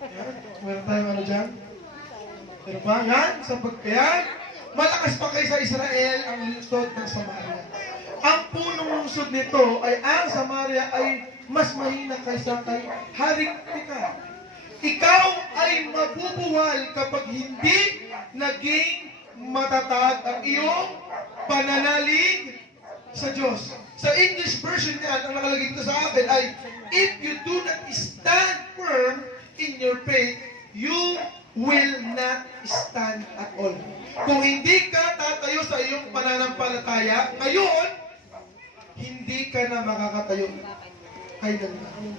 Yan. Meron tayong ano dyan? Meron ba? Yan. Yan. Malakas pa kaysa Israel ang lungsod ng Samaria. ang punong lungsod nito ay ang Samaria ay mas mahina kaysa kay Haring Tika. Ikaw ay mabubuwal kapag hindi naging matatag ang iyong pananalig sa Diyos. Sa English version niyan, ang nakalagay dito sa akin ay, if you do not stand firm in your faith, you will not stand at all. Kung hindi ka tatayo sa iyong pananampalataya, ngayon, hindi ka na makakatayo. Kailanman.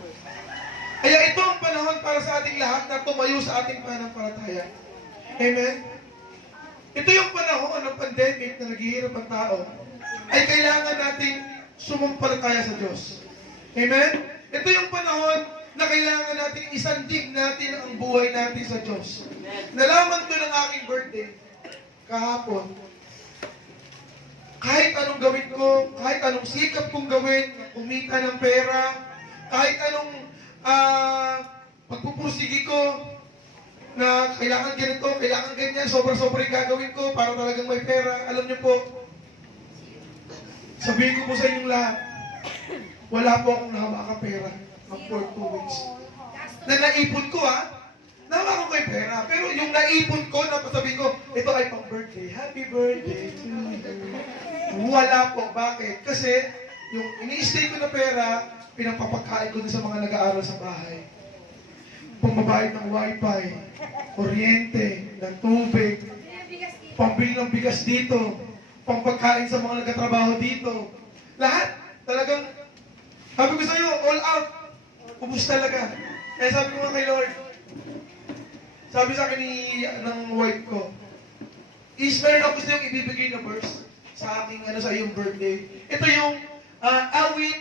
Kaya ito ang panahon para sa ating lahat na tumayo sa ating pananampalataya. Amen? Ito yung panahon ng pandemic na naghihirap ang tao, ay kailangan nating sumampalataya sa Diyos. Amen? Ito yung panahon na kailangan nating isandig natin ang buhay natin sa Diyos. Nalaman ko ng aking birthday, kahapon, kahit anong gawin ko, kahit anong sikap kong gawin, kumita ng pera, kahit anong pagpupursigi ko, na kailangan ganito, kailangan ganyan, sobra-sobra yung gagawin ko para talagang may pera. Alam niyo po, sabihin ko po sa inyong lahat, wala po akong nakakapera pera for 2 weeks. Na naipon ko nawa ko may pera. Pero yung naipon ko, napasabihin ko, ito ay pang birthday. Happy birthday to you. Wala po. Bakit? Kasi yung ini-stay ko na pera, pinapapakain ko din sa mga nag-aaral sa bahay. Pambabayad ng wifi, kuryente, ng tubig, pambili ng bigas dito, pampagkain sa mga nagkatrabaho dito. Lahat, talagang, sabi ko sa iyo, all out. Ubus talaga. Kaya sabi ko nga kay Lord, sabi sa akin ng wife ko, meron ako gusto yung ibibigay na verse sa aking, sa iyong birthday. Ito yung awit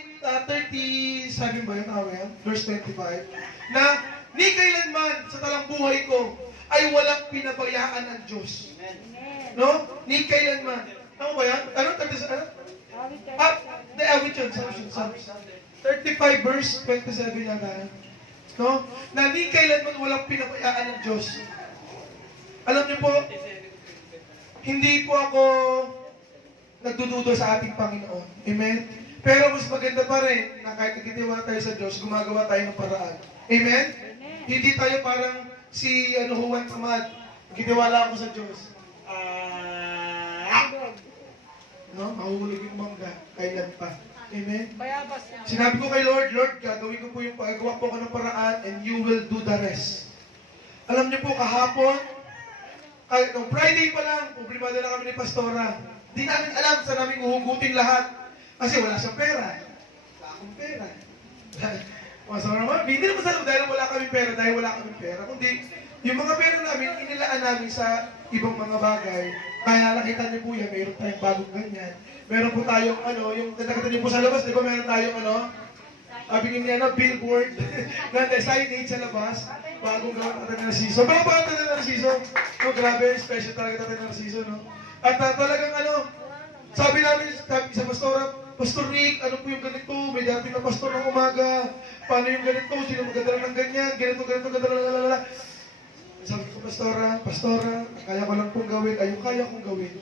37 ba yun, awit? Verse 25. Na, ni kailanman sa talang buhay ko ay walang pinabayaan ng Diyos. No? Ni kailanman. Ano ba yan? Ano? The awit yun. Psalms. 35 verse 27 na tayo. No? Na ni kailanman walang pinabayaan ng Diyos. Alam niyo po, hindi po ako nagdududo sa ating Panginoon. Amen? Pero mas maganda pa rin na kahit nagtitiwala tayo sa Diyos, gumagawa tayo ng paraan. Amen? Hindi tayo parang si Juan Tamad. Nagtitiwala ako sa Diyos. No? Mahuhulog yung mangga. Kailan pa. Amen? Sinabi ko kay Lord, gagawin ko po yung paggawa po ko ng paraan and you will do the rest. Alam niyo po, kahapon, kahit nung Friday pa lang, problemado na kami ni Pastora. Di namin alam sa namin uhugutin lahat. Kasi wala siyang pera. Wala akong pera. Pastora naman, hindi naman sa dahil wala kami pera, kundi yung mga pera namin, inilaan namin sa ibang mga bagay. Kaya nakita niyo po yan, mayroon tayong bagong ganyan. Meron po tayong yung nakita niyo po sa labas, di ba meron tayong sabi niya billboard na signage sa labas, bagong gawa natin na Narciso. Bago pa natin na Narciso? No, grabe, special talaga natin na Narciso, no? At talagang sabi namin, sabi sa Pastora, Pastor Rick, ano po yung ganito? May dating na pastor ng umaga. Paano yung ganito? Sino magdadala ng ganyan? Ganito, gadala. Sabi ko, Pastora, kaya ko lang pong gawin, ay yung kaya kong gawin.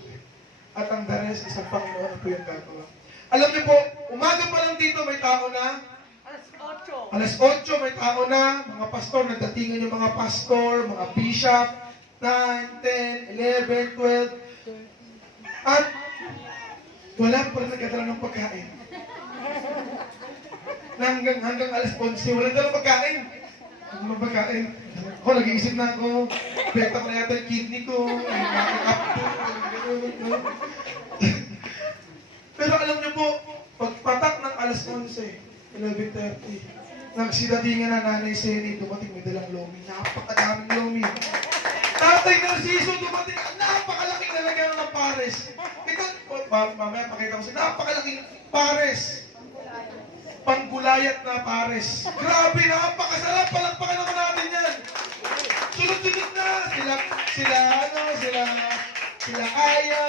At ang the rest, isang Panginoon po yung gagawa. Alam niyo po, umaga pa lang dito may tao na, Alas 8 may tao na, mga pastor, nagdatingan yung mga pastor, mga bishop, 9, 10, 11, 12. At wala pa rin nagdadala ng pagkain. Hanggang alas 11, wala dalang pagkain. Ano pagkain? Ako, nag-iisip na ako, beta ko na yata yung kidney ko, nakakap ko, Pero alam niyo po, pagpatak ng alas 11, 11:30, nagsidatingan na nanay Seni, dumating may dalang lomi. Napakadaming lomi. Tatay Narciso dumating, napakalaking nalagyan ng pares. Ito, mamaya pakita ko siya, napakalaking pares. Panggulayat na pares. Grabe, napakasarap. Palakpakan naman natin yan. Sunod-sunod na. Sila Aya,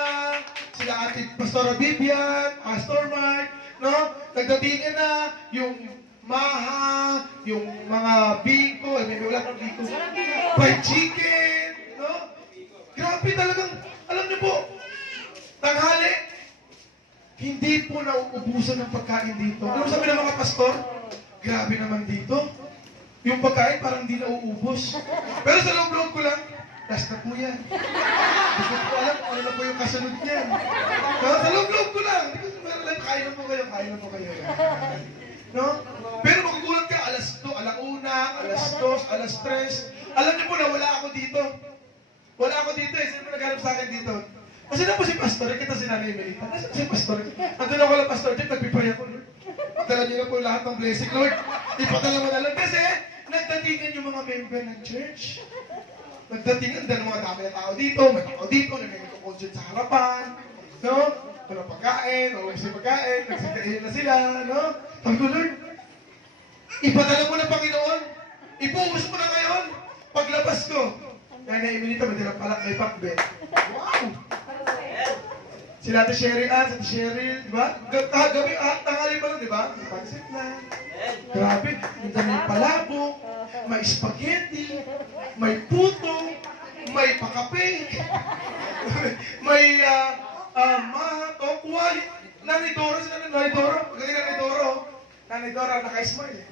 sila Ate Pastora Vivian, Pastor Mark, no? Nagdatingan na yung Maha, yung mga biko, may wala pang biko, fried chicken, no? Grabe talagang, alam niyo po, tanghali, hindi po nauubusan ng pagkain dito. Ano sabi ng mga pastor? Grabe naman dito. Yung pagkain parang hindi nauubos. Pero sa loob-loob ko lang, last na po yan. Hindi ko alam kung ano na po yung kasunod niyan. No? Sa loob-loob ko lang. Hindi ko alam, kain na po kayo, kain na po kayo. No? Pero magugulat ka, alas 2, alauna, alas 2, alas 3. Alam niyo po na wala ako dito. Wala ako dito eh. Sino naghanap sa akin dito? Kasi na po si Pastor, kita si Nanay Melita. Nasaan si Pastor? Andun ako lang, Pastor Jeff, nagpipray ako, Lord. Dala niyo na po lahat ng blessing, Lord. Ipadala mo na lang. Kasi nagdatingan yung mga member ng church. Nagdatingan, dahil mga dami na tao dito, may tao dito, may concert sa harapan. No? Walang pagkain, o kasi pagkain, nagsikain na sila, no? Sabi ko, Lord, ipadala mo na, Panginoon. Ipuubos mo na ngayon. Paglabas ko, Nanay Emelita, may dalang palak kay Pakbet. Wow! Sila Ate Cheryl, Ate Cheryl, di ba? Gabi, tangali pa lang, di ba? May pansit na. Grabe, yung daming palabok, may spaghetti, may puto, may pakape, may tokwa. Nanay Dora, sila Nanay Dora. Pagkakita Nanay Dora, Nanay Dora, naka-smile.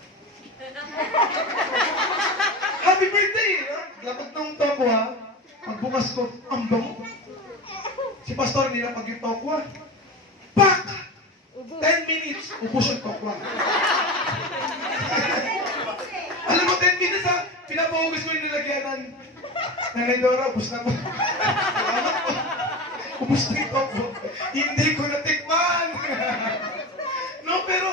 Happy birthday! Lapag ng tokwa, pagbukas ko, ang bango. Si Pastor nila pag yung tokwa. Pak! 10 minutes, ubos yung tokwa. Alam mo, 10 minutes ha, pinapahugas ko yung nilagyanan. Nanay Dora, ubos na po. Ubos na yung tokwa. Hindi ko natikman. No, pero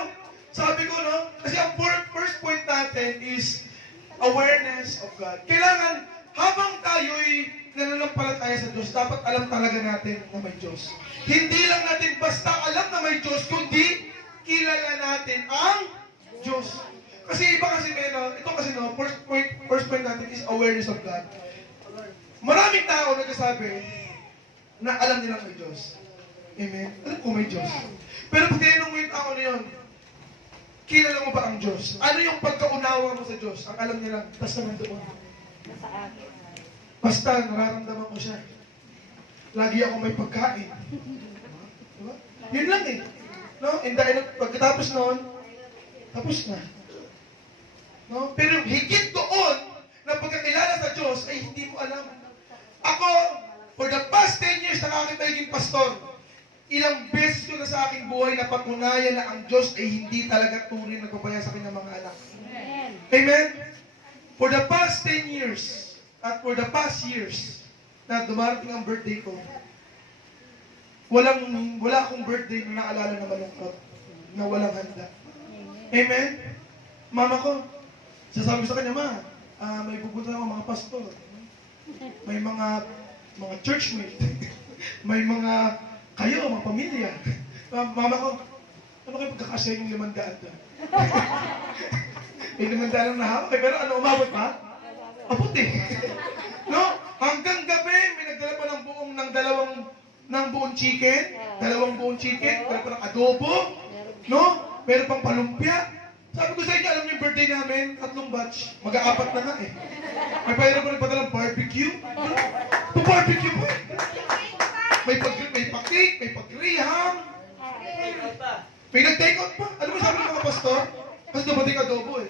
sabi ko, no, kasi ang first point natin is awareness of God. Kailangan, habang tayo'y nananampalataya sa Diyos, dapat alam talaga natin na may Diyos. Hindi lang natin basta alam na may Diyos, kundi kilala natin ang Diyos. Kasi iba kasi ito kasi first point natin is awareness of God. Maraming tao nagsasabi na alam nilang may Diyos. Amen? Alam ko may Diyos. Pero pag tinanong mo yung tao na yun, kilala mo ba ang Diyos? Ano yung pagkaunawa mo sa Diyos? Ang alam nilang, basta nandoon. Basta nararamdaman ko siya. Lagi ako may pagkain. Diba? Yun lang eh. No? And dahil pagkatapos noon, tapos na. No? Pero higit doon, na pagkakilala sa Diyos, ay hindi mo alam. Ako, for the past 10 years na aking naging pastor, ilang beses ko na sa aking buhay na patunayan na ang Diyos ay hindi talaga tunay nagpapaya sa kanyang mga anak. Amen? For the past 10 years, at for the past years, na dumarating ang birthday ko, wala akong birthday na naalala na malungkot, na walang handa. Amen? Mama ko, sasabi ko sa kanya, Ma, may pupunta ako mga pastor, may mga churchmate, may mga kayo, mga pamilya. Mama ko, ano kayo pagkakasya yung 500 doon? May 500 lang nahawak eh, pero ano, umabot pa? Abot eh. No? Hanggang gabi, may nagdala pa ng buong chicken, dalawang buong chicken, dala pa ng adobo, no? Meron pang palumpia. Sabi ko sa inyo, alam niyo yung birthday namin, 3 batch. Mag-aapat na nga eh. May pahirap pa nagpadalang barbecue. Pa-barbecue po eh. May pa-cake, may pag-reham. May nag-take out pa. Ano ba sabi ng mga pastor? Kasi dumating adobo eh.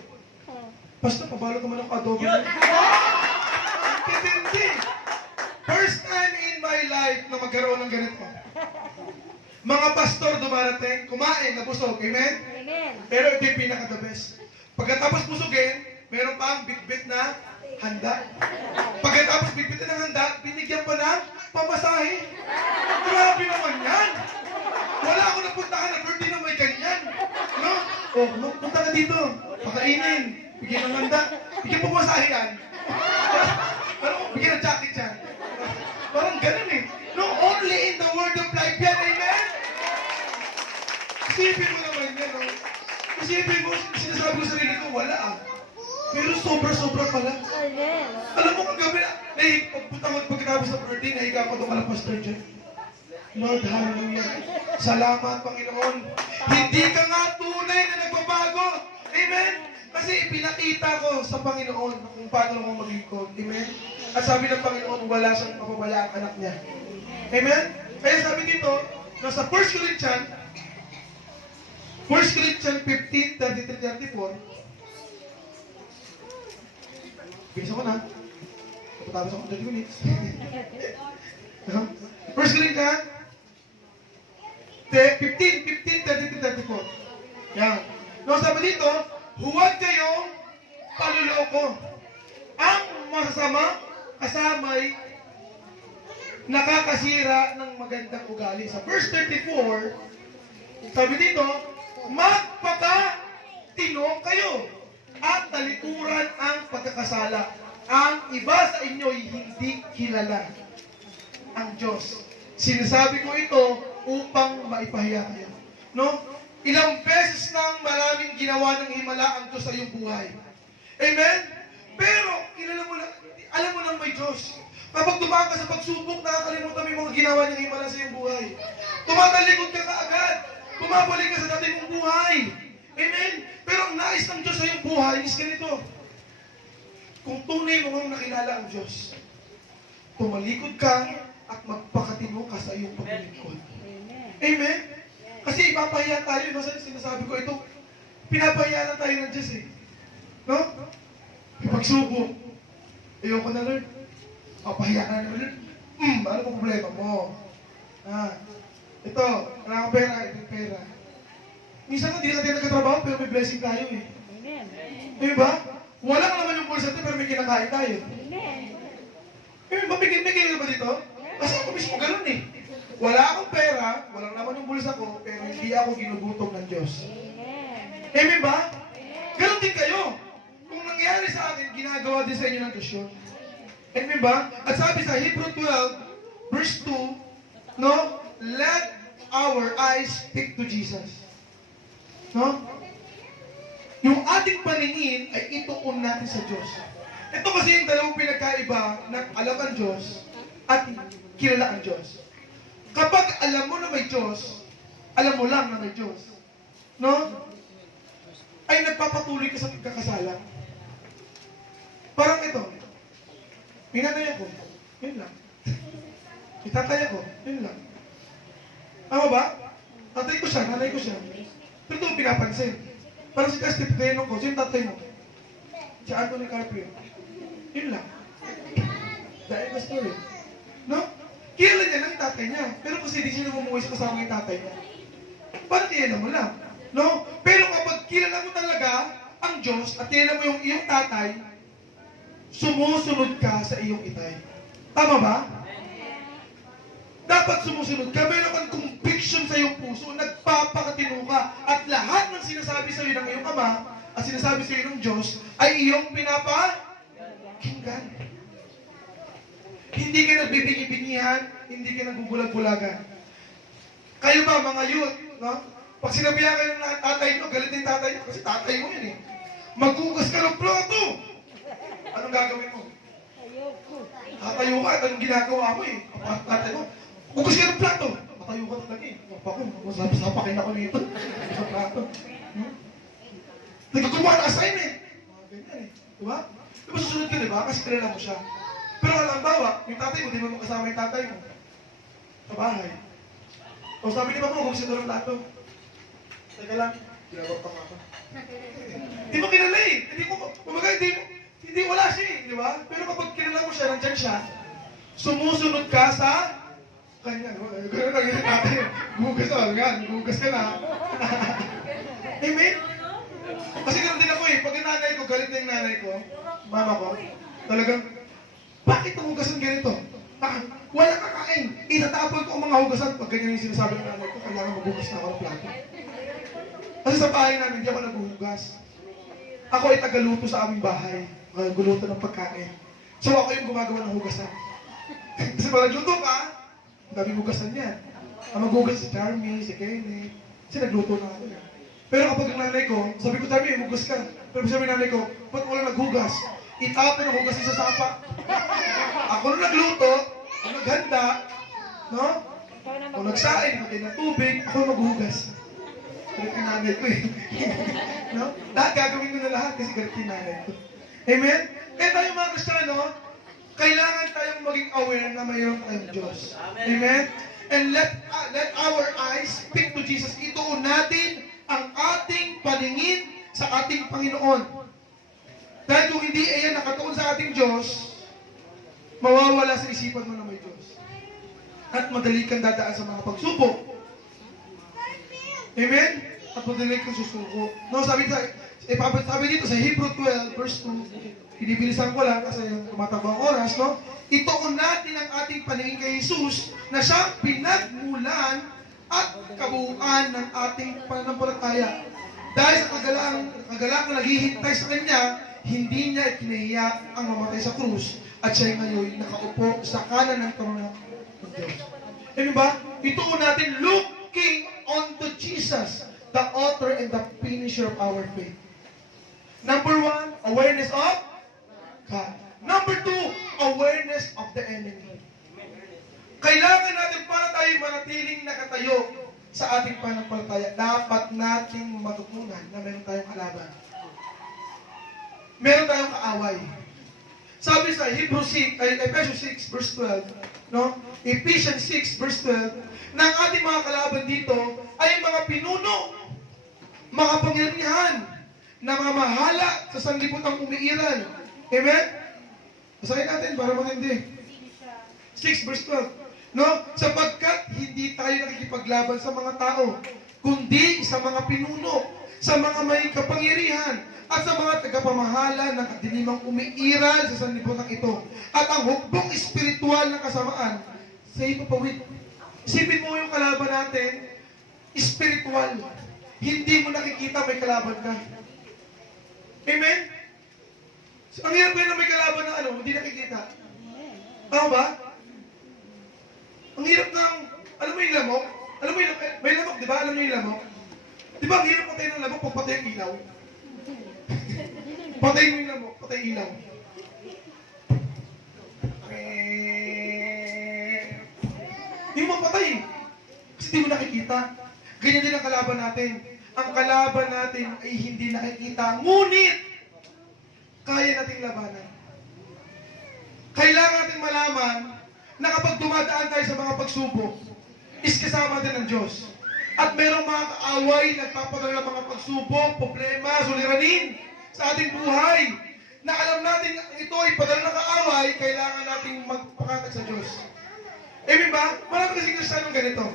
Pastor, pabalo ka man ng adobo. Hindi. First time in my life na magkaroon ng ganito. Mga pastor dumarating, kumain, nabusog. Amen? Amen. Pero ito yung pinaka-the best. Pagkatapos busugin, meron pa ang bit-bit na handa. Pagkatapos bit-bit ng handa, binigyan pa ng pamasahe. Grabe naman yan. Wala ako napuntahan na birthday na may ganyan. No? O, punta ka dito. Pakainin. Bigyan ng handa. Bigyan pa pamasahe yan. Ano? Bigyan ng jacket yan. Parang ganun eh. No, only in the word of life yan. Amen? Isipin mo naman yan, no? Isipin mo, sinasabi ko sa sarili ko, wala ah. Pero sobra-sobra pala. Amen. Alam mo kung gabi, pagkatapos ng birthday, nahiga ko itong Pastor Jeff. Lord, hallelujah. Salamat, Panginoon. Hindi ka nga tunay na nagbabago. Amen? Kasi ipinakita ko sa Panginoon kung paano ako maglingkod. Amen? At sabi ng Panginoon, wala siyang papabala ang anak niya. Amen? Kaya sabi dito, nasa 1 Corinthians 1 Corinthians 15, 33-34. Bisa ko na. Tapos ako 30 minutes. 1 Corinthians 15, 33-34. Yan. No, sabi dito, huwag kayong paluloko. Ang masasama kasamay nakakasira ng magandang ugali. Sa verse 34, sabi dito, magpakatino kayo at talikuran ang pagkakasala. Ang iba sa inyo'y hindi kilala ang Diyos. Sinasabi ko ito upang maipahiya kayo. No? Ilang beses nang maraming ginawa ng himala ang Diyos sa iyong buhay. Amen? Pero, kilala mo na, alam mo nang may Diyos. Kapag dumaan ka sa pagsubok, nakakalimutan mo yung mga ginawa niyang himala sa iyong buhay. Tumatalikod ka kaagad. Bumabalik ka sa dati mong buhay. Amen? Pero ang nais ng Diyos sa iyong buhay is ganito. Kung tunay mo ngang nakilala ang Diyos, tumalikod ka at magpakatino ka sa iyong paglilingkod. Amen? Kasi ipapahiya tayo, no? Sinasabi ko ito, pinapahiya na tayo ng Diyos eh. No? Pagsubok. Ayoko na, Lord. Papahiya ka na, Lord. Ano po problema mo? Ito, wala kang pera, ito yung pera. Minsan nga, hindi na tayo nagkatrabaho, pero may blessing tayo eh. Amen ba? Wala ka naman yung bulsa natin, pero may kinakain tayo. Amen ba? May ganyan ba dito? Kasi ako mismo ganun eh. Wala akong pera, walang naman yung bulsa ko, pero hindi ako ginugutom ng Diyos. Amen ba? Ganun din kayo. Kung nangyari sa akin, ginagawa din sa inyo ng Diyos yun. Amen ba? At sabi sa Hebrew 12, verse 2, no? Let our eyes stick to Jesus. No? Yung ating paningin ay ituon natin sa Diyos. Ito kasi yung dalawang pinagkaiba ng alam ang Diyos at kilala ang Diyos. Kapag alam mo na may Diyos, alam mo lang na may Diyos, no? Ay nagpapatuloy ka sa pagkakasala. Parang ito, may nanay ako, yun lang. May tatay ako, yun lang. Tama ba? Tatay ko siya, nanay ko siya. Pero ito pinapansin. Parang si Steve Tenong ko, sino tatay mo? Si Anthony Carpio. Yun lang. Dahil na story. No? Kilala niya lang yung tatay niya. Pero kasi di siya namumuhay sa kasama yung tatay niya. Parang kilala mo lang. No? Pero kapag kilala mo talaga ang Diyos at kilala mo yung iyong tatay, sumusunod ka sa iyong itay. Tama ba? Dapat sumusunod ka. Meron kang conviction sa iyong puso, nagpapakatino ka, at lahat ng sinasabi sa iyo ng iyong ama at sinasabi sa iyo ng Diyos ay iyong pinapakinggan. Hindi ka nagbibingi-bingihan, hindi ka nagbubulag-bulagan. Kayo ba, mga youth, no? Pag sinabihan kayo ng tatay mo, galit din tatay mo, kasi tatay mo yun eh. Maghugas ka ng plato! Anong gagawin mo? Tatayo ka, at anong ginagawa mo eh? Tatay mo, hugas ka ng plato! Matayo ka talaga eh. Ako, masapakin ako nito. Sa plato. Nagkukuha ng assignment. Mga ganyan eh. Diba? Diba susunod ka, diba? Kasi kilala mo siya. Pero halimbawa, yung tatay mo, di ba mo kasama yung tatay mo? Sa bahay. O sabi ni Papa, huwag siya doon ng plato. Teka lang, ginagawa pa ako. Hindi mo kilala eh. Hindi wala siya eh, di ba? Pero kapag kilala mo siya, nandyan siya, sumusunod ka sa kanya. Gano'n lang yun natin. Gugas ka yan, gugas ka na. Amen? Kasi gano'n din ako eh. Pag yung nanay ko, galit na yung nanay ko, mama ko, talagang, bakit ang hugasan ganito? Wala kakain. Itatapon ko ang mga hugasan. Pag ganyan yung sinasabi ng nanay ko, kailangan maghugas na ako ng plato. Kasi sa bahay namin, hindi ako naghuhugas. Ako ay tagaluto sa aming bahay. Guluto ng pagkain. So ako yung gumagawa ng hugasan. Kasi pag nagluto ka, ang daming hugasan yan. Ang maghugas si Charmy, si Kenny. Kasi nagluto na ako. Pero kapag ang nanay ko, sabi ko, Charmy, hugas ka. Pero sabi ng nanay ko, ba't wala naghugas? Itapon ang hugas sa sapa. Ako nung nagluto, ako naghanda, no? Ako nagsain, natin ng tubig, ako maghugas. Galit yung nanay ko eh. No? Lahat gagawin ko na lahat kasi galit yung nanay ko. Amen? Kaya tayo mga Kristiyano, kailangan tayong maging aware na mayroon tayong Diyos. Amen? And let our eyes speak to Jesus. Ituon natin ang ating paningin sa ating Panginoon. Dahil kung hindi iyan nakatuon sa ating Diyos, mawawala sa isipan mo na may Diyos. At madali kang dadaan sa mga pagsubok. Amen? At madali kang susuko. No, sabi dito sa Hebrew 12, verse 2, pinibilisan ko lang kasi tumatakbo ang oras, no? Ituon natin ang ating paningin kay Jesus na siyang pinagmulan at kabuuan ng ating pananampalataya. Dahil sa kagalang na naghihintay sa Kanya, hindi niya ikinahiya ang mamatay sa krus at siya ngayon nakaupo sa kanan ng trono ng Diyos. Amen ba? Ituon natin looking unto Jesus, the author and the finisher of our faith. Number 1, awareness of God. Number 2, awareness of the enemy. Kailangan natin para tayo manatiling nakatayo sa ating pananampalataya, dapat nating matutunan na meron tayong kalaban. Meron tayong kaaway. Sabi sa Ephesians 6 verse 12, no? Ephesians 6 verse 12, na ang ating mga kalaban dito ay mga pinuno, mga pangyarihan, na mamahala sa sanlibutan umiiral. Amen? Basahin natin para matindi. 6 verse 12. No? Sapagkat hindi tayo nakikipaglaban sa mga tao, kundi sa mga pinuno, sa mga may kapangyarihan, at sa mga tagapamahala ng kadiliman umiiral sa sanlibutan ito. At ang hukbong espiritual ng kasamaan sa ipapawid. Isipin mo yung kalaban natin, espiritual. Hindi mo nakikita may kalaban ka. Amen? Ang hirap kayo na may kalaban na hindi nakikita. Tama ba? Ang hirap ng, alam mo yung lamok? Alam mo yung, may lamok, di ba? Alam mo yung lamok? Di ba ang hirap patay ng lamok pag patay ang ilaw? Patay mo yung lamok, patay ilaw. Hindi mo mapatay eh. Kasi hindi mo nakikita. Ganyan din ang kalaban natin. Ang kalaban natin ay hindi nakikita. Ngunit, kaya nating labanan. Kailangan natin malaman na kapag dumadaan tayo sa mga pagsubok, is kasama din ng Diyos. At merong mga kaaway, nagpapadala ng mga pagsubok, problema, suliranin sa ating buhay. Na alam natin ito ay padala ng kaaway, kailangan nating magpakatag sa Diyos. Amen ba? Marami kasi Kristiyano ganito.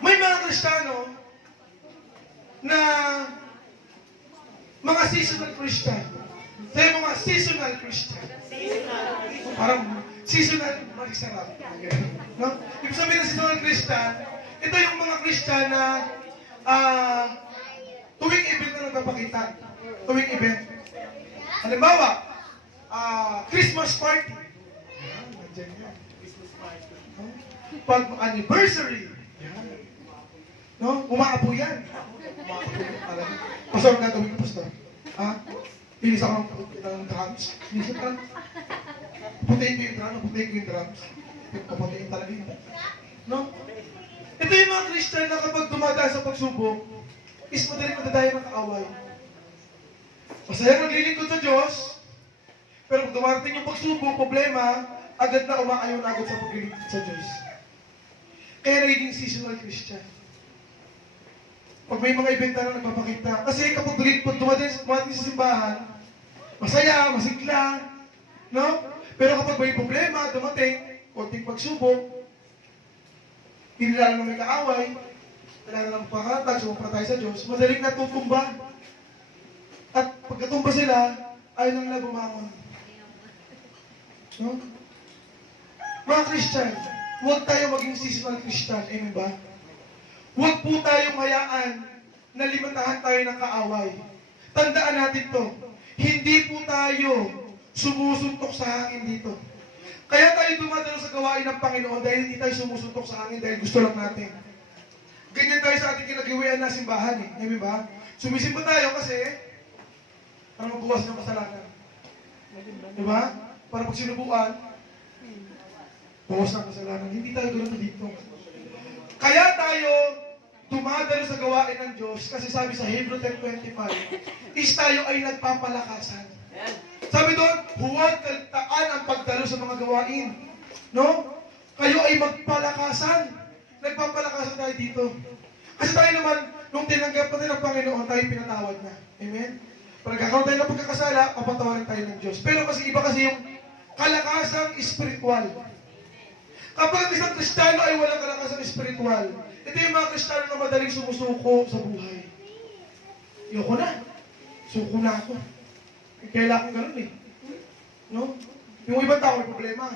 May mga Kristiyano na mga seasonal Christian. Tayo mga seasonal Christian. Parang seasonal magsarap. No? Ibig sabihin ng seasonal Christian, ito yung mga Christian na tuwing event na nagpapakita. Tuwing event. Halimbawa, Christmas party. Nandiyan yan. Pag anniversary. No? Umaapo yan. Umaapo yan talaga. Pastor, ang gagawin ko, Pastor. Bilis ako ng drums. Bilis ng drums. Putayin ko yung drums. Putayin ko yung drums. Papatayin talaga yun. No? Ito yung mga Christian na kapag dumadaan sa pagsubok, is madaling madadayan ng kaaway. Masaya naglilingkod sa Diyos, pero kung dumarating yung pagsubok, problema, agad na umaayon agad sa paglilingkod sa Diyos. Kaya nagiging seasonal Christian. Pag may mga event na nagpapakita, kasi kapag dumating sa simbahan, masaya, masigla, no? Pero kapag may problema, dumating, konting pagsubok, pinilala na may kaaway, kailangan ng pakatag, sumupra tayo sa Diyos, madaling natutumba. At pagkatumba sila, ayaw nang nila bumangon. No? Mga Christian, huwag tayo maging seasonal Christian, amen ba? Huwag po tayong hayaan na limitahan tayo ng kaaway. Tandaan natin to, hindi po tayo sumusuntok sa hangin dito. Kaya tayo dumadalo sa gawain ng Panginoon dahil hindi tayo sumusuntok sa hangin dahil gusto lang natin. Ganyan tayo sa ating kinagawian na simbahan eh. Amen ba? Sumisimba tayo kasi para magbuwas ng kasalanan. Diba? Para pag sinubuan, buwas ng kasalanan. Hindi tayo ganoon dito. Kaya tayo dumadalo sa gawain ng Diyos kasi sabi sa Hebrew 10:25, is tayo ay nagpapalakasan. Sabi doon, huwag kaltaan ang pagdalo sa mga gawain. No? Kayo ay magpalakasan. Nagpapalakasan tayo dito. Kasi tayo naman, nung tinanggap natin ng Panginoon, tayo pinatawad na. Amen? Pag nagkakaroon tayo ng pagkakasala, papatawarin tayo ng Diyos. Pero kasi iba kasi yung kalakasang espiritual. Kapag ang isang Kristiyano ay walang kalakasang espiritual, ito yung mga Kristiyano na madaling sumusuko sa buhay. Ayoko na. Suko na ako. Kailangan ko ganun eh. No? Yung ibang tao may problema.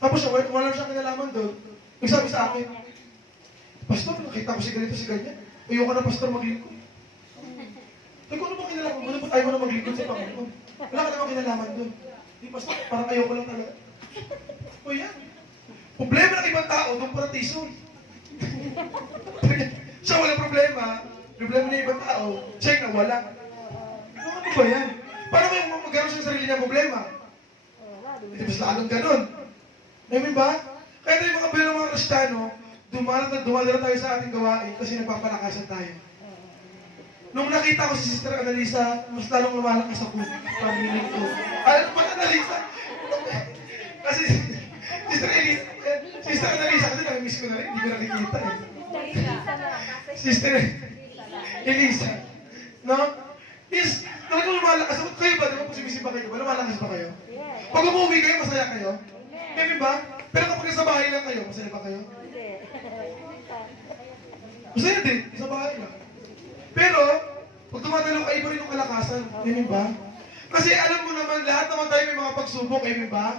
Tapos siya, wala siyang kinalaman doon. Nagsabi sa akin, Pastor, nakita ko si ganito, si ganyan. Ayoko na, Pastor, maglingkod. Ay, kung ano bang kinalaman mo? Ba't ayaw mo na maglingkod sa Panginoon? Wala ka namang kinalaman doon. Di, Pastor, parang ayoko lang talaga. O yan. Problema ng ibang tao, doon para tison. Siya walang problema. Problema ng ibang tao, siya yung nawala. Ano ba yan? Paano mo magkaroon siya sa sarili niyang problema? Hindi mas lalong ganun. Amen ba? Kaya tayo mga bilang mga Kristiyano, dumadala tayo sa ating gawain kasi nagpapalakasan tayo. Nung nakita ko si Sister Annalisa, mas lalong lumalakas ako. Pamiling ko. Ano ba Annalisa? Kasi Sister Annalisa, kasi nami-miss ko na rin, hindi ko nakikita eh. Sister Elisa. No? Is, talagang lumalakas ako. Kayo ba? Diba kung sumisimba kayo? Lumalakas ba kayo? Pag umuwi kayo, masaya kayo? Amen ba? Pero kapag sa bahay lang kayo, masaya ba kayo? Masaya din, sa bahay lang. Pero, pag tumatalo ka, iba rin yung kalakasan. Amen ba? Kasi alam mo naman, lahat naman tayo may mga pagsubok. Amen ba?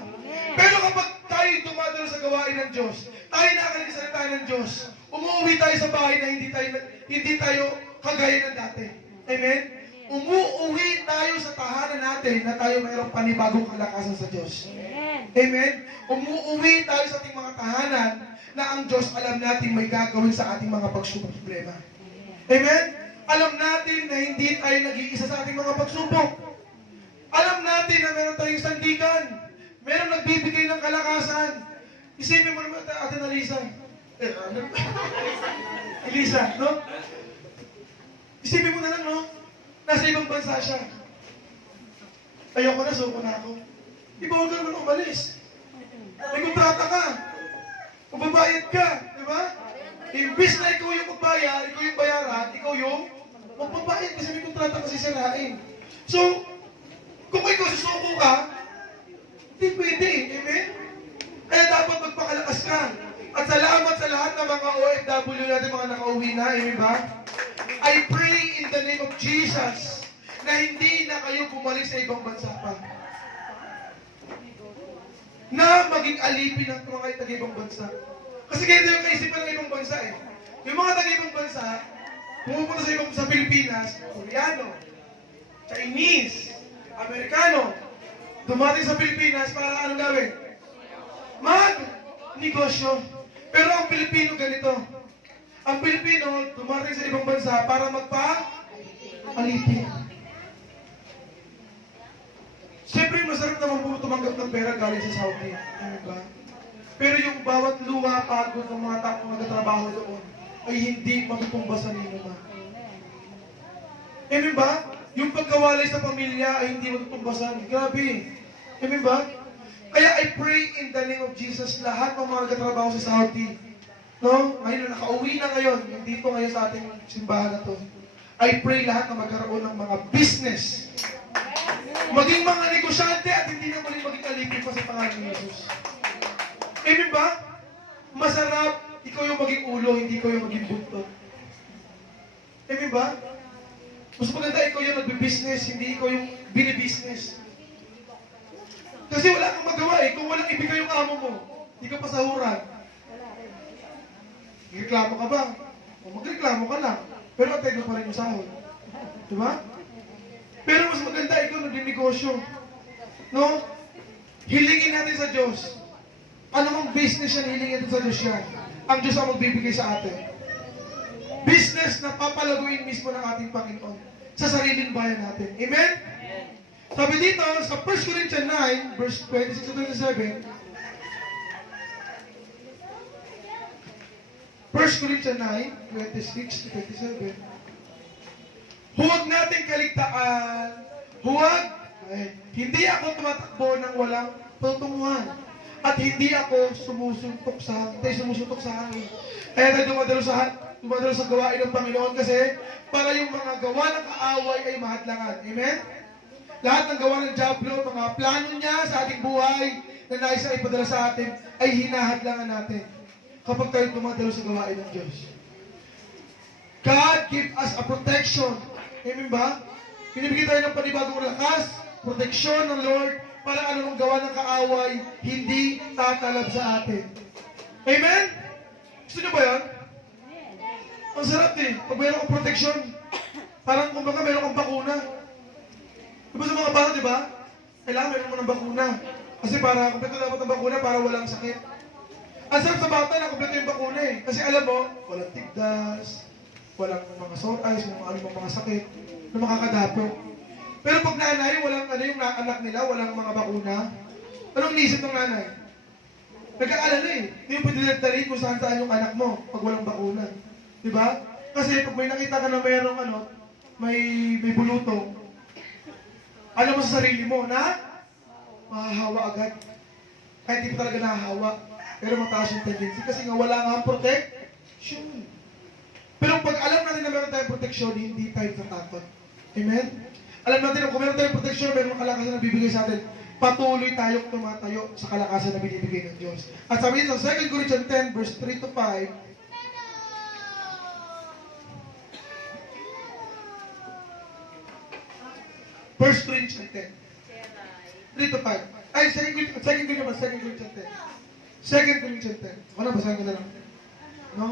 Pero kapag tayo tumatalo sa gawain ng Diyos, tayo nakakalig sa salita ng Diyos, umuwi tayo sa bahay na hindi tayo kagaya ng dati. Amen? Umuwi tayo sa tahanan natin na tayo mayroong panibagong kalakasan sa Diyos. Amen? Umuwi tayo sa ating mga tahanan na ang Diyos alam natin may gagawin sa ating mga pagsubok problema. Amen? Alam natin na hindi tayo nag-iisa sa ating mga pagsubok. Alam natin na meron tayong sandigan. Meron nagbibigay ng kalakasan. Isipin mo naman, Ate Alisa. Elisa, no? Isipin mo na lang, no? Nasa ibang bansa siya. Ayoko na, suko na ako. Di ba huwag ka naman umalis? May kontrata ka. Magbabayad ka, di ba? Imbis na ikaw yung magbayad, ikaw yung bayaran, ikaw yung magbabayad kasi may kontrata kasi sirain. So, kung ikaw susuko ka, hindi pwede, amen? Kaya dapat magpakalakas ka. At salamat sa lahat ng mga OFW natin, mga nakauwi na, amen ba? I pray in the name of Jesus na hindi na kayo bumalik sa ibang bansa pa. Na maging alipin ng mga taga-ibang bansa. Kasi ganito yung kaisipan ng ibang bansa eh. Yung mga taga-ibang bansa, pumupunta sa Pilipinas, Koreano, Chinese, Amerikano, dumating sa Pilipinas para anong gawin? Mag-negosyo. Pero ang Pilipino ganito. Ang Pilipino dumating sa ibang bansa para magpa-alipin. Siyempre, masarap naman po tumanggap ng pera galing sa Saudi. Ano ba? Pero yung bawat luha, pagod ng mga taong nagtatrabaho doon ay hindi matutumbasan nino ba? Amen ba? Yung pagkawalay sa pamilya ay hindi matutumbasan. Grabe. Amen ba? Kaya I pray in the name of Jesus, lahat ng mga nagtatrabaho sa Saudi, no? Ngayon, nakauwi na ngayon, dito ngayon sa ating simbahan na to. I pray lahat na magkaroon ng mga business. Maging mga negosyante at hindi na muli maging alipin pa sa pangalan ni Jesus. Amen ba? Masarap, ikaw yung maging ulo, hindi ikaw yung maging buntot. Amen ba? Mas maganda ikaw yung nagbi-business, hindi ikaw yung bini-business. Kasi wala kang magawa eh. Kung walang ibigay yung amo mo, hindi ka pasahuran. Reklamo ka ba? O magreklamo ka lang. Pero antay pa rin yung sahod. Diba? Pero mas maganda ikaw nagdi-negosyo. No? Hilingin natin sa Diyos. Ano mang business yan, hilingin natin sa Diyos yan. Ang Diyos ang magbibigay sa atin. Business na papalaguin mismo ng ating Panginoon sa sariling bayan natin. Amen? Sabi dito, sa 1 Corinthians 9, verse 26 to 27, 1 Corinthians 9, 26 to 27, huwag natin kaligtaan, hindi ako tumatakbo ng walang tutunguhan, at hindi ako sumusuntok sa hangin. Kaya tayo dumadalo sa dumadalo sa gawain ng Panginoon kasi para yung mga gawa ng kaaway ay mahadlangan. Amen? Lahat ng gawa ng Diablo, mga plano niya sa ating buhay na nais na ipadala sa atin ay hinahadlangan natin kapag tayo dumadalo sa gawain ng Diyos. God give us a protection. Amen ba? Binibigyan tayo ng panibagong lakas, proteksyon ng Lord para anumang gawa ng kaaway hindi tatalab sa atin. Amen? Gusto niyo ba yan? Ang sarap eh. Pag mayroon kang proteksyon, parang kumbaga mayroon kang bakuna. Diba sa mga bata, diba? Kailangan mayroon mo ng bakuna. Kasi para kumpleto dapat ang bakuna para walang sakit. Ang sarap sa bata na kumpleto yung bakuna eh. Kasi alam mo, walang tigdas, walang mga sore eyes, mga sakit na makakadapo. Pero pag nanay, walang ano yung anak nila, walang mga bakuna, anong inisip ng nanay? Nagkaalala eh. Hindi mo pwede dalhin kung saan yung anak mo pag walang bakuna. Diba? Kasi pag may nakita ka na mayroong may bulutong, alam mo sa sarili mo na mahahawa agad. Kahit hindi mo talaga nahahawa. Pero mataas yung tendency kasi nga wala nga ang protection. Pero pag alam natin na meron tayong protection, hindi tayo tatakot. Amen? Alam natin na kung meron tayong protection, meron kalakasan na bibigay sa atin, patuloy tayong tumatayo sa kalakasan na binibigay ng Diyos. At sabi niyo sa 2 Corinthians 10, verse 3 to 5, First Corinthians 10. 3 to 5. Ay, 2 Corinthians 10. 2 Corinthians 10. Ako na, basahin ko na lang. No?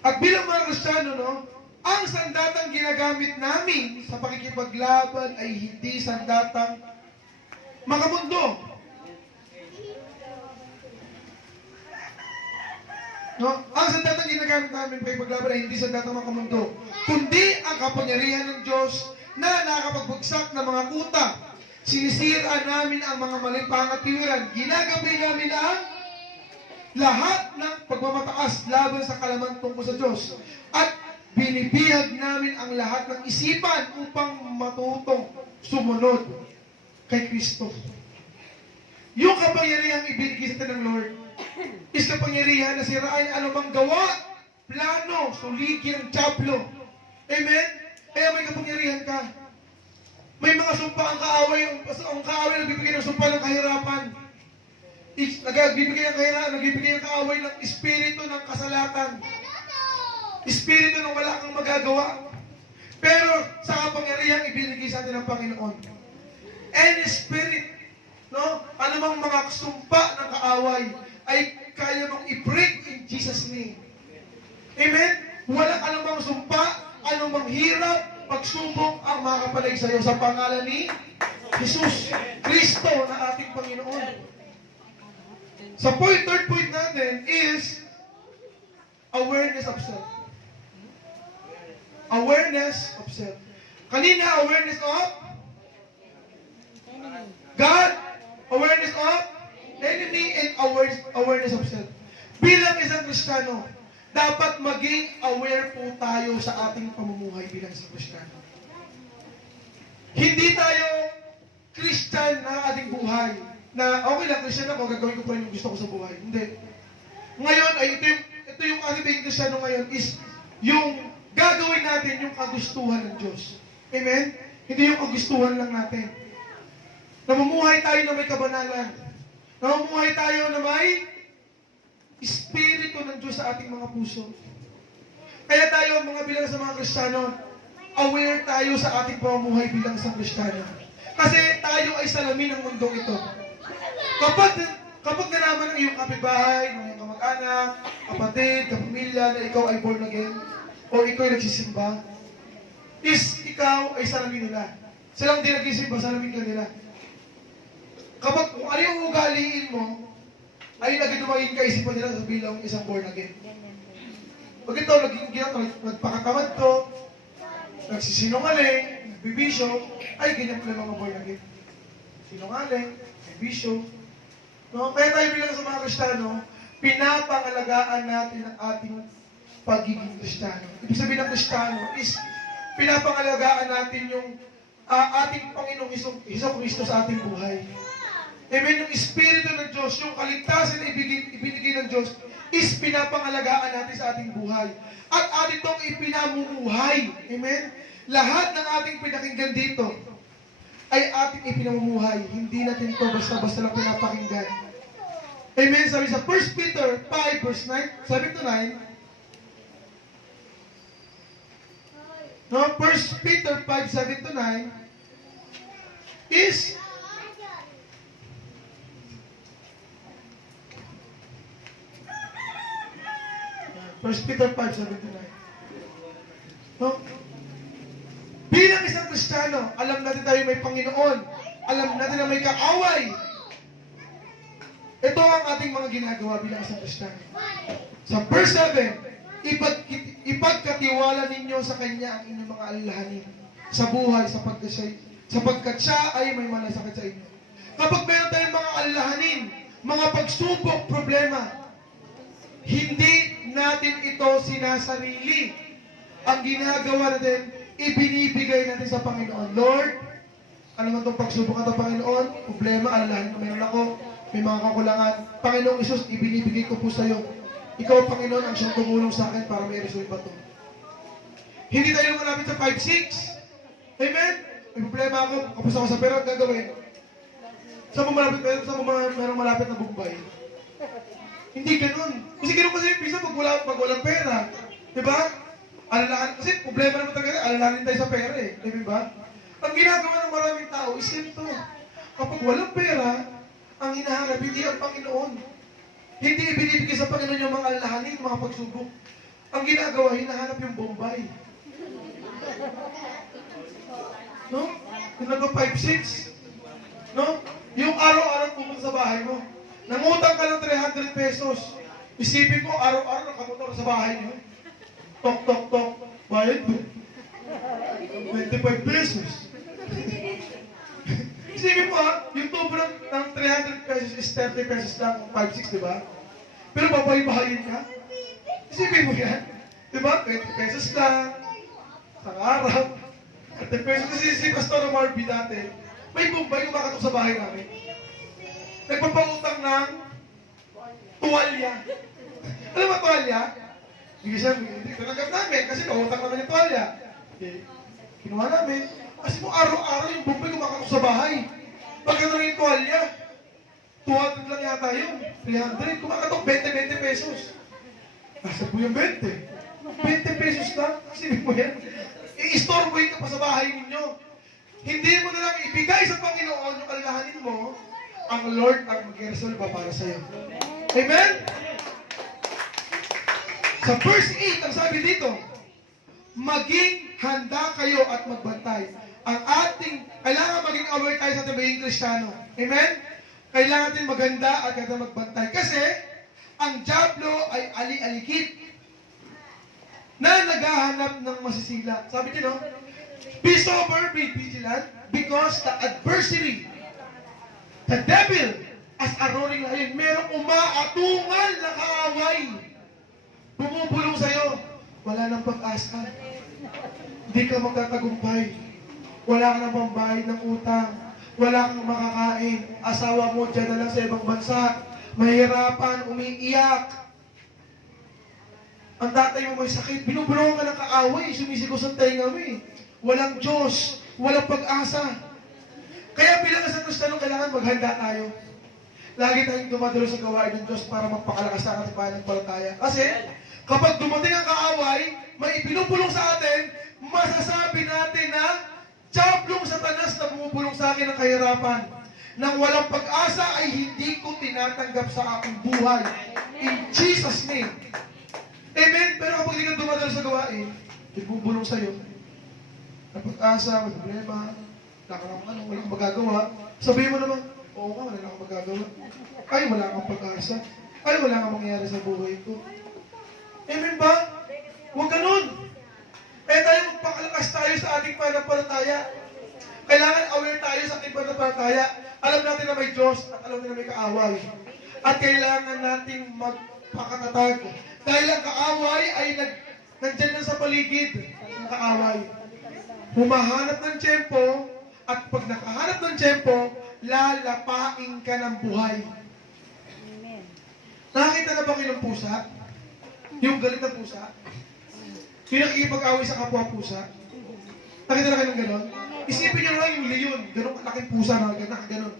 At bilang mga Kristiyano, no, ang sandatang ginagamit namin sa pakikipaglaban ay hindi sandatang makamundo. No? Ang sandatang ginagamit namin sa pakikipaglaban ay hindi sandatang makamundo, kundi ang kapangyarihan ng Diyos na nakakapagbagsak ng mga kuta. Sinisira namin ang mga maling pangatiwiran. Ginagabay namin ang lahat ng pagmamataas laban sa kalaman tungkol sa Diyos. At binibihag namin ang lahat ng isipan upang matutong sumunod kay Kristo. Yung kapangyarihang ibinigay sa atin ng Lord is kapangyarihan na sirain anumang gawa, plano, suligi ng Diablo. Amen? Kaya may kapangyarihan ka. May mga sumpa ang kaaway nagbibigay ng sumpa ng kahirapan. Nagbibigay ng kaaway ng espiritu ng kasalatan. Espiritu ng wala kang magagawa. Pero sa kapangyarihan ibinigay sa atin ng Panginoon. Any spirit, no? Anumang mga sumpa ng kaaway ay kaya mong i-break in Jesus' name. Amen? Walang anumang sumpa, anumang hirap, pagsubok ang makakapalig sa iyo sa pangalan ni Jesus Kristo na ating Panginoon. Sa third point natin is awareness of self. Awareness of self. Kanina, awareness of God, awareness of enemy, and awareness of self. Bilang isang Kristiyano, dapat maging aware po tayo sa ating pamumuhay bilang isang Kristiyano. Hindi tayo Christian na ating buhay na okay lang, Christian ako, gagawin ko pa rin yung gusto ko sa buhay. Hindi. Ngayon, ay ito yung ating being Kristiyano ngayon is yung gagawin natin yung kagustuhan ng Diyos. Amen? Hindi yung kagustuhan lang natin. Namumuhay tayo na may kabanalan. Namumuhay tayo na may Espiritu ng Diyos sa ating mga puso. Kaya tayo, mga bilang sa mga Kristiyano, aware tayo sa ating pamumuhay bilang isang Kristiyano. Kasi tayo ay salamin ng mundong ito. Kapag nalaman ng iyong kapitbahay, ng iyong kamag-anak, kapatid, kapamilya na ikaw ay born again, o ikaw ay nagsisimba, is ikaw ay salamin nila. Silang di nagsisimba, salamin ka nila. Kapag kung ano yung ugaliin mo, ay nagdumagin ka isipan nila sa bilang isang born again. Pag ito, nagpakatamad to, nagsisinungaling, nagbibisyo, ay ganyan pala mga born again. Sinungaling, nagbibisyo. No? Kaya tayo bilang sa mga Kristiyano, pinapangalagaan natin ang ating pagiging Kristiyano. Ibig sabihin ng Kristiyano is pinapangalagaan natin yung ating Panginoong Hesus Kristo sa ating buhay. Amen? Yung Espiritu ng Diyos, yung kaligtasan na ibinigay ng Diyos, is pinapangalagaan natin sa ating buhay. At atin itong ipinamumuhay. Amen? Lahat ng ating pinakinggan dito, ay ating ipinamumuhay. Hindi natin ito basta-basta lang pinapakinggan. Amen? Sabi sa 1 Peter 5 verse 9, 7 to 9, no, 1 Peter 5, 7 to 9, is, First Peter 5, 7 to 9. No? Bilang isang Kristiyano, alam natin tayo may Panginoon. Alam natin na may kaaway. Ito ang ating mga ginagawa bilang isang Kristiyano. Sa verse 7, ipagkatiwala ninyo sa Kanya ang inyong mga alalahanin sa buhay sapagkat siya ay may malasakit sa inyo. Kapag meron tayong mga alalahanin, mga pagsubok, problema, hindi natin ito sinasarili. Ang ginagawa natin, ibinibigay natin sa Panginoon. Lord, ano man itong pagsubok at Panginoon, problema, alalahanin ko meron ako, may mga kakulangan. Panginoong Isus, ibinibigay ko po sa iyo. Ikaw, Panginoon, ang siyang tumulong sa akin para may resolve ito. Hindi tayo malapit sa 5-6. Amen? May problema ako, kapos ako sa pera, ang gagawin. Saan mo merong malapit na Bombay? Hindi ganun. Kasi ganun kasi yung pisa pag walang pera. Diba? Alalahan, kasi problema naman talaga, alalahanin tayo sa pera eh. Diba? Ang ginagawa ng maraming tao is ito. Kapag walang pera, ang hinahanap, hindi ang Panginoon. Hindi ibinibigay sa Panginoon yung mga alalahanin, mga pagsubok. Ang ginagawa, hinahanap yung Bombay. No? Yung nag 5-6. No? Yung araw-araw pumunta sa bahay mo. Nangutang ka ng 300 pesos. Isipin ko, araw-araw nakamotor sa bahay niyo. Tok, tok, tok. Bayad mo. 25 pesos. Isipin mo ha, yung tubo ng 300 pesos is 30 pesos lang, 5-6, diba? Pero babahay-bahayin ka. Isipin mo yan. Diba? 20 pesos lang. Sa araw. 30 pesos. Kasi si Pastor Marby dati, may Bombay kumakatok sa bahay namin. Nagpapangutang ng tuwalya. Alam mo tuwalya? Hindi siya, hindi talagang namin kasi nautang naman yung tuwalya. Okay. Kinuha namin. Kasi mo araw-araw yung Bombay kumakatok sa bahay. Pagkano rin yung tuwalya? 200 lang yata yun. 300. Kumakatok 20 pesos. Nasa po yung 20. 20 pesos lang. Kasi mo yan. I-storeboy ka pa sa bahay ninyo. Hindi mo na lang ibigay sa Panginoon yung alalahanin mo, ang Lord ang mag-resolve para sa iyo. Amen? Sa verse 8, ang sabi dito, maging handa kayo at magbantay. Kailangan maging aware tayo sa ating maging Kristiyano. Amen? Kailangan natin maganda at ganda magbantay. Kasi, ang dyablo ay ali-alikit na naghahanap ng masisila. Sabi din, no? Be sober, be vigilant, because the adversary, the devil, as a roaring lion, merong umaatungal na kaaway. Bumubulong sa'yo. Wala nang pag-asa. Hindi ka magtatagumpay. Wala ka nang pambayad ng utang. Wala kang makakain. Asawa mo dyan na lang sa ibang bansa. Mahirapan, umiiyak. Ang tatay mo may sakit. Binubulong ka ng kaaway. Sumisigos ang tainga mo eh. Walang Diyos. Walang pag-asa. Kaya bilang isang Kristiyano, kailangan maghanda tayo. Lagi tayong dumadalo sa gawain ng Diyos para magpakalakas sa ating pananampalataya. Kasi, kapag dumating ang kaaway, may ipinupulong sa atin, masasabi natin na Diablong Satanas na bumubulong sa akin ng kahirapan. Nang walang pag-asa ay hindi ko tinatanggap sa aking buhay. In Jesus' name. Amen? Pero kapag hindi ka dumadalo sa gawain, bumubulong sa'yo. Na pag-asa, may problema, wala kang magagawa. Sabihin mo naman, oo nga, wala kang magagawa. Ay, wala kang pag-asa. Ay, wala kang mangyayari sa buhay ko. Amen ba? Huwag ganun. Kaya tayo magpakalakas tayo sa ating pananampalataya. Kailangan aware tayo sa ating pananampalataya. Alam natin na may Diyos at alam natin na may kaaway. At kailangan natin magpakatatag. Dahil ang kaaway ay nandyan lang sa paligid. Ang kaaway. Humahanap ng tiyempo at pag nakahanap ng tiyempo, lalapain ka ng buhay. Nakakita na ba kayo ng pusa? Yung galit na pusa? Yung nakikipag-away sa kapwa pusa? Nakita na kayo ng gano'n? Isipin nyo lang yung leon, gano'ng kalaking pusa na nakaganon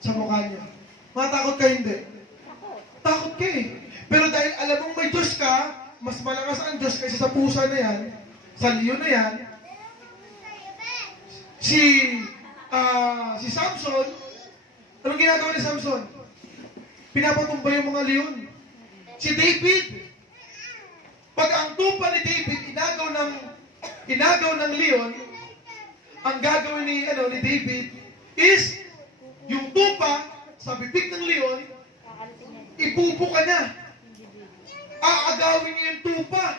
sa mukha niya. Matakot ka hindi? Takot ka eh. Pero dahil alam mong may Diyos ka, mas malakas ang Diyos kaysa sa pusa na yan, sa leon na yan, si Samson, anong ginagawa ni Samson? Pinapatumba yung mga leon. Si David, pag ang tupa ni David inagaw ng leon, ang gagawin ni David is yung tupa sa bibig ng leon, ibubuka na. Aagawin niya yung tupa.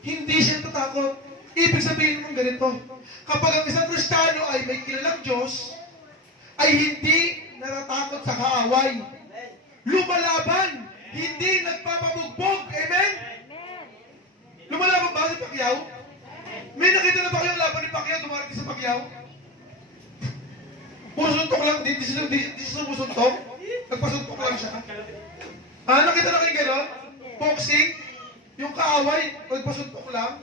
Hindi siya tatakot. Ibig sabihin mong ganito, kapag ang isang Kristiyano ay may kilalang Diyos, ay hindi natatakot sa kaaway. Lumalaban, hindi nagpapabugbog. Amen? Lumalaban ba si Pacquiao? May nakita na ba kayong laban ni Pacquiao dumarating sa Pacquiao? Puro suntok lang, di siya sumusuntok. Nagpasuntok lang siya. Nakita na kayo gano'n? Boxing, yung kaaway, nagpasuntok lang.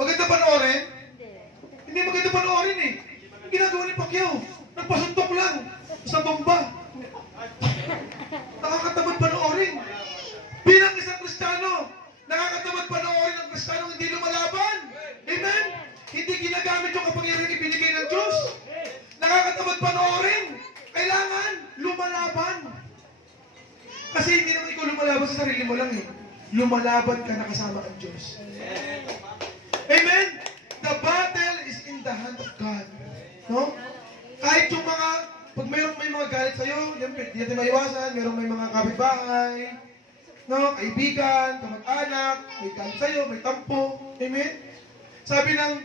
Maganda panoorin? Hindi maganda panoorin eh. Ang ginagawa ni Pacquiao, nagpasuntok lang sa bomba. Nakakatamad panoorin. Bilang isang Kristiyano, nakakatamad panoorin ang Kristiyano hindi lumalaban. Amen? Hindi ginagamit yung kapangyarihan ibinigay ng Diyos. Nakakatamad panoorin. Kailangan lumalaban. Kasi hindi naman ikaw lumalaban sa sarili mo lang eh. Lumalaban ka na kasama ang Diyos. Amen? The battle is in the hand of God. No? Kahit yung mga, pag may mga galit sa'yo, yan, hindi natin maiwasan, may mga kapitbahay, no? Kaibigan, kamag-anak, may galit sa'yo, may tampo. Amen? Sabi ng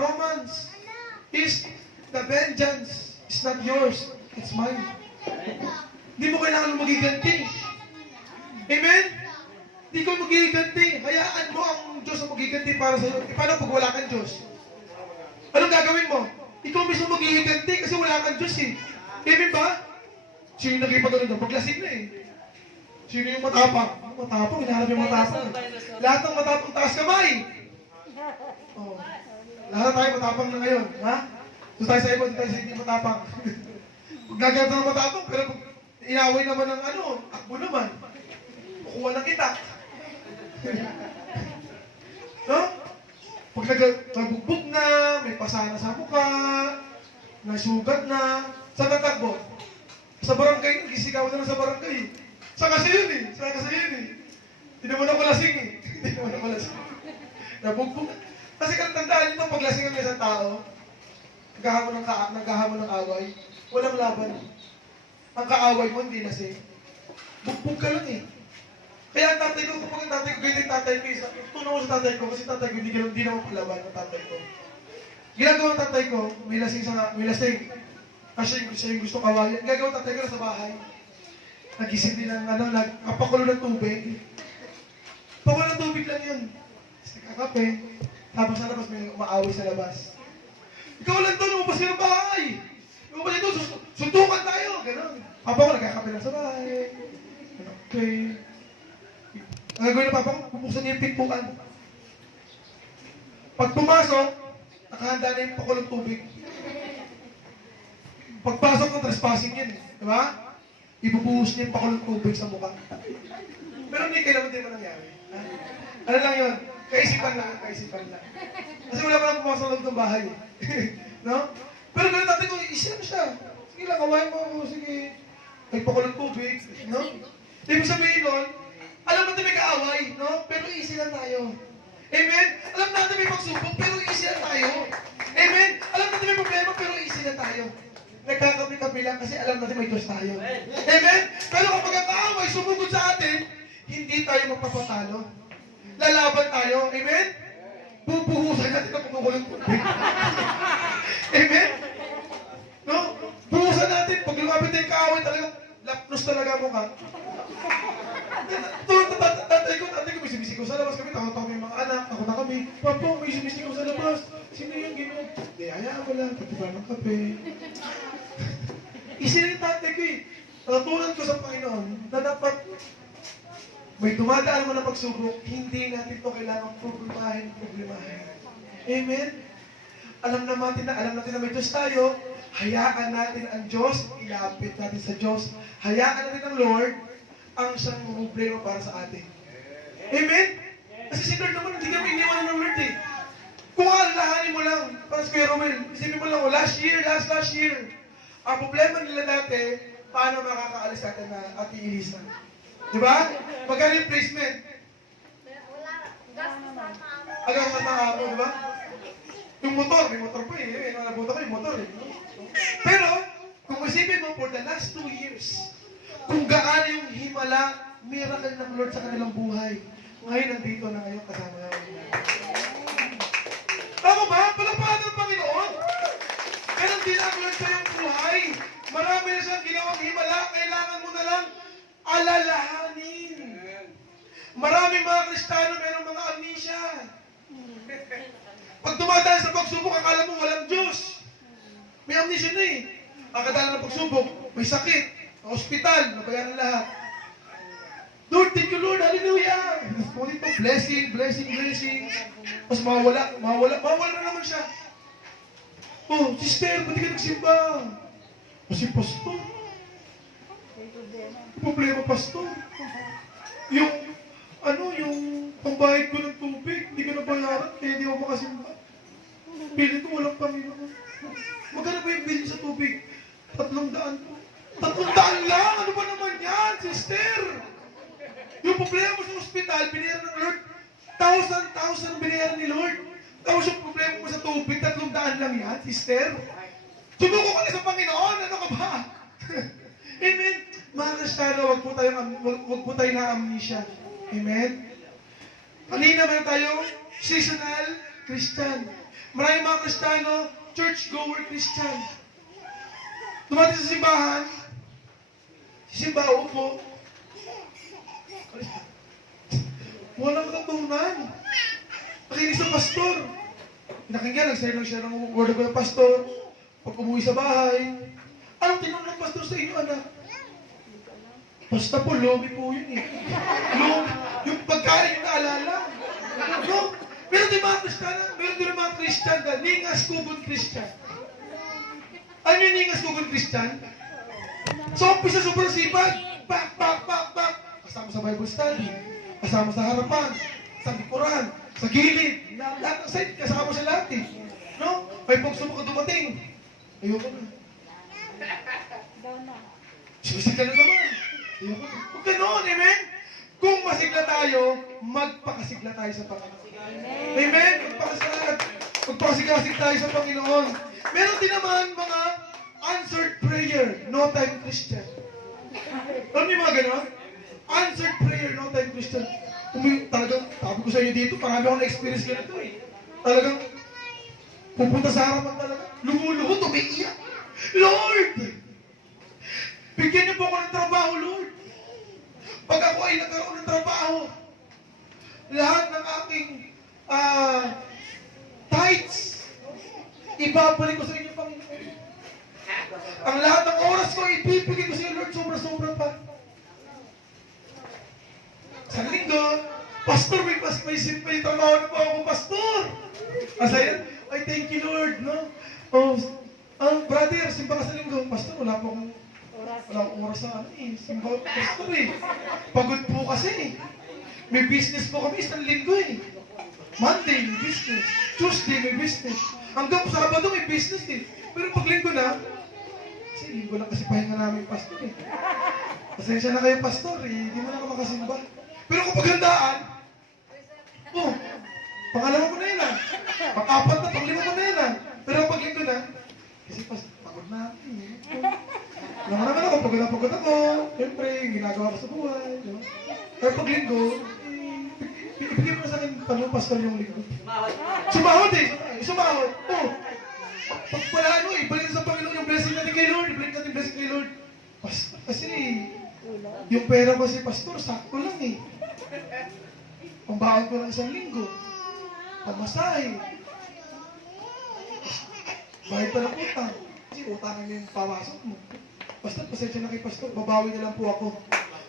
Romans, the vengeance is not yours, it's mine. Hindi mo kailangan magiganti. Amen? Hindi ko magiganti. Hayaan mo ang Diyos ang magiganti para sa'yo. Paano pag wala kang Diyos? Anong gagawin mo? Ikaw mismo magiganti kasi wala kang Diyos eh. Amen ba? Sino yung nagipagano doon? Paglasing na eh. Sino yung matapang? Matapang, hinahanap yung matapang. Lahat ng matapang taas kamay. Oh. Lahat tayo matapang na ngayon. Ha? Doon tayo sa iba, doon tayo sa hindi matapang. Pag nagagano ng matapang, pero pag inaway naman ng takbo naman. Kukuha ng itak. No? Pag nabugbog na, may pasana sa mukha, nasugat na, saan natakbo? Sa barangay, nagisigawan na sa barangay. Sa kasi yun eh. Hindi naman ako lasing eh. Nabugbog. Kasi tandaan nito, pag lasing ang isang tao, naghahamon ng away, walang laban. Ang kaaway mo, hindi lasing. Bugbog ka lang eh. Kaya ang tatay ko, kapag ang tatay ko, ganyan yung tatay ko, tunaw ko sa tatay ko, kasi tatay ko, hindi naman palaban ng tatay ko. Ginagawa ng tatay ko, may lasing. Kasi siya yung gusto kawayan. Gagawa ng tatay ko na sa bahay. Nagising din ng nagpapakulo ng tubig. Pakulo ng tubig lang yun. Tapos nakakape. Tapos sa labas, may umaaway sa labas. Ikaw lang to, lumabas ka ng bahay. Lumabas ito, suntukan tayo. Ganon. Papa ko, nagkakape lang sa bahay. Okay. Ang gagawin ng papa ko, bubuksan niya yung pintuan. Pag pumasok, nakahanda na yung pakulong tubig. Pagpasok ng trespassing yan eh. Diba? Ibubuhos niya yung pakulong tubig sa mukha. Pero hindi kailangan din mo nangyari. Ha? Ano lang yun? Kaisipan lang. Kasi wala pa lang pumasok ng loob ng bahay. No? Pero ganun natin kung isip siya. Sige lang, kawain mo ako. Sige. Nagpakulong tubig. No? Ibig sabihin nun, alam natin may kaaway, no? Pero easy lang tayo. Amen? Alam natin may pagsubok, pero easy lang tayo. Amen? Alam natin may problema, pero easy lang tayo. Nagkakapi-kapi lang kasi alam natin may Diyos tayo. Amen? Pero kapag ang kaaway sumugod sa atin, hindi tayo magpapatalo. Lalaban tayo. Amen? Bubuhusan natin ang kumukulong tubig. Amen? No? Buhusan natin. Pag lumapit yung kaaway, talagang lapnos talaga mo ka. Tatay ko, may sumisigaw sa labas kami, takot yung mga anak, takot na kami. Papa, may sumisigaw sa labas. Sino yung gano'n? Hindi, hayaan mo lang, tatipan ng kape. Isinili tatay ko eh. Natutunan ko sa Panginoon na dapat may dumadaan mo na pagsubok, hindi natin ito kailangan problemahin. Amen? Alam natin na may Diyos tayo, hayaan natin ang Diyos, ilapit natin sa Diyos, hayaan natin ang Lord ang siyang problema para sa atin. Amen? Kasi si Lord naman, hindi kami iniwanan ng Lord eh. Kung alalahanin mo lang, para sa Kuya Romel, isipin mo lang, last year, ang problema nila dati, paano makakaalis natin na Ate Elisa? Diba? Magkano yung placement? Hanggang matangamo, diba? Yung motor, may motor pa eh. Nabuta ko yung motor eh. Pero, kung isipin mo, for the last 2 years, kung gaano yung himala, miracle ng Lord sa kanilang buhay. Ngayon, nandito na ngayon kasama namin. Tama ba? Palakpakan ng Panginoon. Ganon din ang Lord sa iyong buhay. Marami na siyang ginawang himala, kailangan mo na lang alalahanin. Maraming mga Kristiyano, mayroong mga amnesia. Pag dumadaan sa pagsubok, akala mo walang Diyos. May amnesia na eh. Akadala ng pagsubok, may sakit, ospital, nabayaran lahat. Lord, thank you Lord, hallelujah. Blessing. Tapos mawala na naman siya. Oh, sister, ba't di ka nagsimba? Kasi pastor. Problema, pastor. Yung pambayad ko ng tubig, hindi ko nabayaran, kaya hindi ako makasimba. Pili ko walang Panginoon. Magkano ba yung bill sa tubig? 300 po. 300 lang? Ano ba naman yan, sister? Yung problema mo sa ospital, binayaran ng Lord. 1,000 binayaran ni Lord. Tapos yung problema mo sa tubig, 300 lang yan, sister. Subuko ka na sa Panginoon, ano ka ba? Amen. Mga Kristiyano, wag po tayo na amnesia. Amen. Kanina meron tayong seasonal Christian. Maraming mga Kristiyano, church-goer Christian. Dumating sa simbahan, sisimba, upo. Walang katunan. Nakinig sa pastor. Pinakinggan, nag-share ng word of God ng pastor. Pag umuwi sa bahay, anong tinanong ng pastor sa inyo, anak? Basta po, lomi po yun eh. Yung pagkain yung naalala. No? Meron din mga Christian na ningas kubon Christian. Ano yung ningas kubon Christian? So, umpisa sobrang sipag. Pak. Kasama sa Bible study. Kasama sa harapan. Sa likuran. Sa gilid. Lahat ng side, kasama sa lahat eh. No? May pagsubok ka dumating. Ayoko na. Susigla na naman. Ayoko na. Huwag ganon, amen? Kung masigla tayo, magpakasigla tayo sa Panginoon. Amen? Magpakasigla tayo sa Panginoon. Meron din naman mga answered prayer, no time Christian. Alam niyo mga ganon? Answered prayer, no time Christian. Talagang, sabi ko sa inyo dito, marami akong na-experience ganito eh. Talagang, pupunta sa harapan talaga, lumuluhod, umiiyak. Lord! Bigyan niyo po ako ng trabaho, Lord. Pag ako ay nagkaroon ng trabaho, lahat ng aking tithes, ibabalik ko sa inyo, Panginoon. Ang lahat ng oras ko, ibibigay ko sa inyo, Lord, sobra-sobra pa. Sa linggo, pastor, may trabaho na po ako, pastor. Masaya, ay thank you, Lord, no? Brother, simba ka sa linggo. Pastor, wala akong oras sa ano eh. Simba, pastor eh. Pagod po kasi eh. May business po kami isang linggo eh. Monday, may business. Tuesday, may business. Hanggang sa Sabado, may business eh. Pero pag linggo na, kasi linggo lang kasi pahinga namin, pastor eh. Pasensya na kayo, pastor eh. Hindi mo na ako makasimba. Pero kapag handaan, pangalawa ko na yun ah. Pang-apat na, pang-lima ko na yun ah. Pero kapag linggo na, kasi pagod na ako eh. Alam mo naman ako, pagod ako. Siyempre, ginagawa ko sa buhay. No? Kaya pag linggo, ibigay mo na sa akin, paano pastor yung linggo? Sumahod eh. Sumahod. Pag wala ano eh, balik sa Panginoon yung blessing natin kay Lord. Ibalik natin yung blessing kay Lord. Pastor, kasi yung pera ko si pastor, sakto lang eh. Pambaon ko lang isang linggo. Pamasahe. Bahit pa ng utang. Kasi utang yung pawasok mo. Pastor, pasensya na kay Pastor, babawi na lang po ako.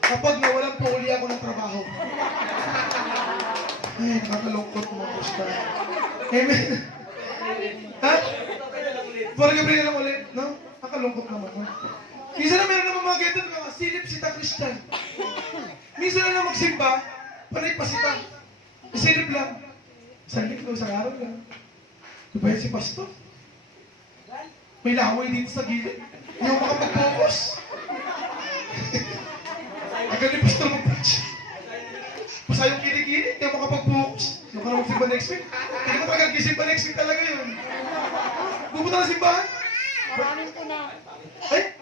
Kapag nawalan po uli ako ng trabaho. Ay, nakakalungkot mga Pastor. Amen. Ha? Para Gabriel lang ulit, no? Nakakalungkot naman. No? Minsan na meron naman mga ganito, mga silip sita Christian. Minsan na lang magsimba, panay pasita. Silip lang. Isang linggo, isang araw lang. Diba yan si Pastor? May laway dito sa gilid. Hindi ako makapag-focus. Agad ni Pastor mag-preach. Basta yung kilikili, hindi ako makapag-focus. Hindi ako na magsimba next week. Hindi ko talaga gisimba next week talaga yun. Pupunta na simbahan? Maraming po na. Ay!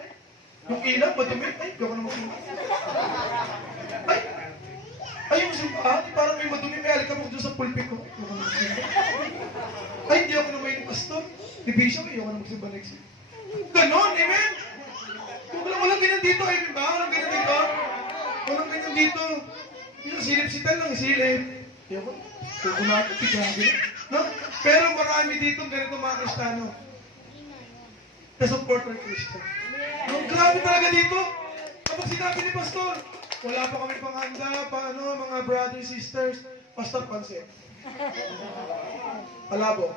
Yung ilaw, madumi. Ay, hindi ako na magsimba. Ay! Ay, yung simbahan, parang may madumi. May alikabok doon sa pulpit ko. Hindi ako na magsimba. Ay, hindi ako na may pastor. Ni Bishop, hindi ako na magsimba next week. Ganon, amen? Walang ganyan dito, amen ba? Walang ganyan dito? Walang ganyan dito. Yung silip-sitan lang, silip. Ayoko, kukulat, tigabi. No? Pero marami dito ganito mga Kristiyano. Na-support ng Kristo. No, grabe talaga dito. Kapag sinabi ni Pastor, wala pa kami panghanda, mga brothers, sisters, Pastor, pansin. Palabo.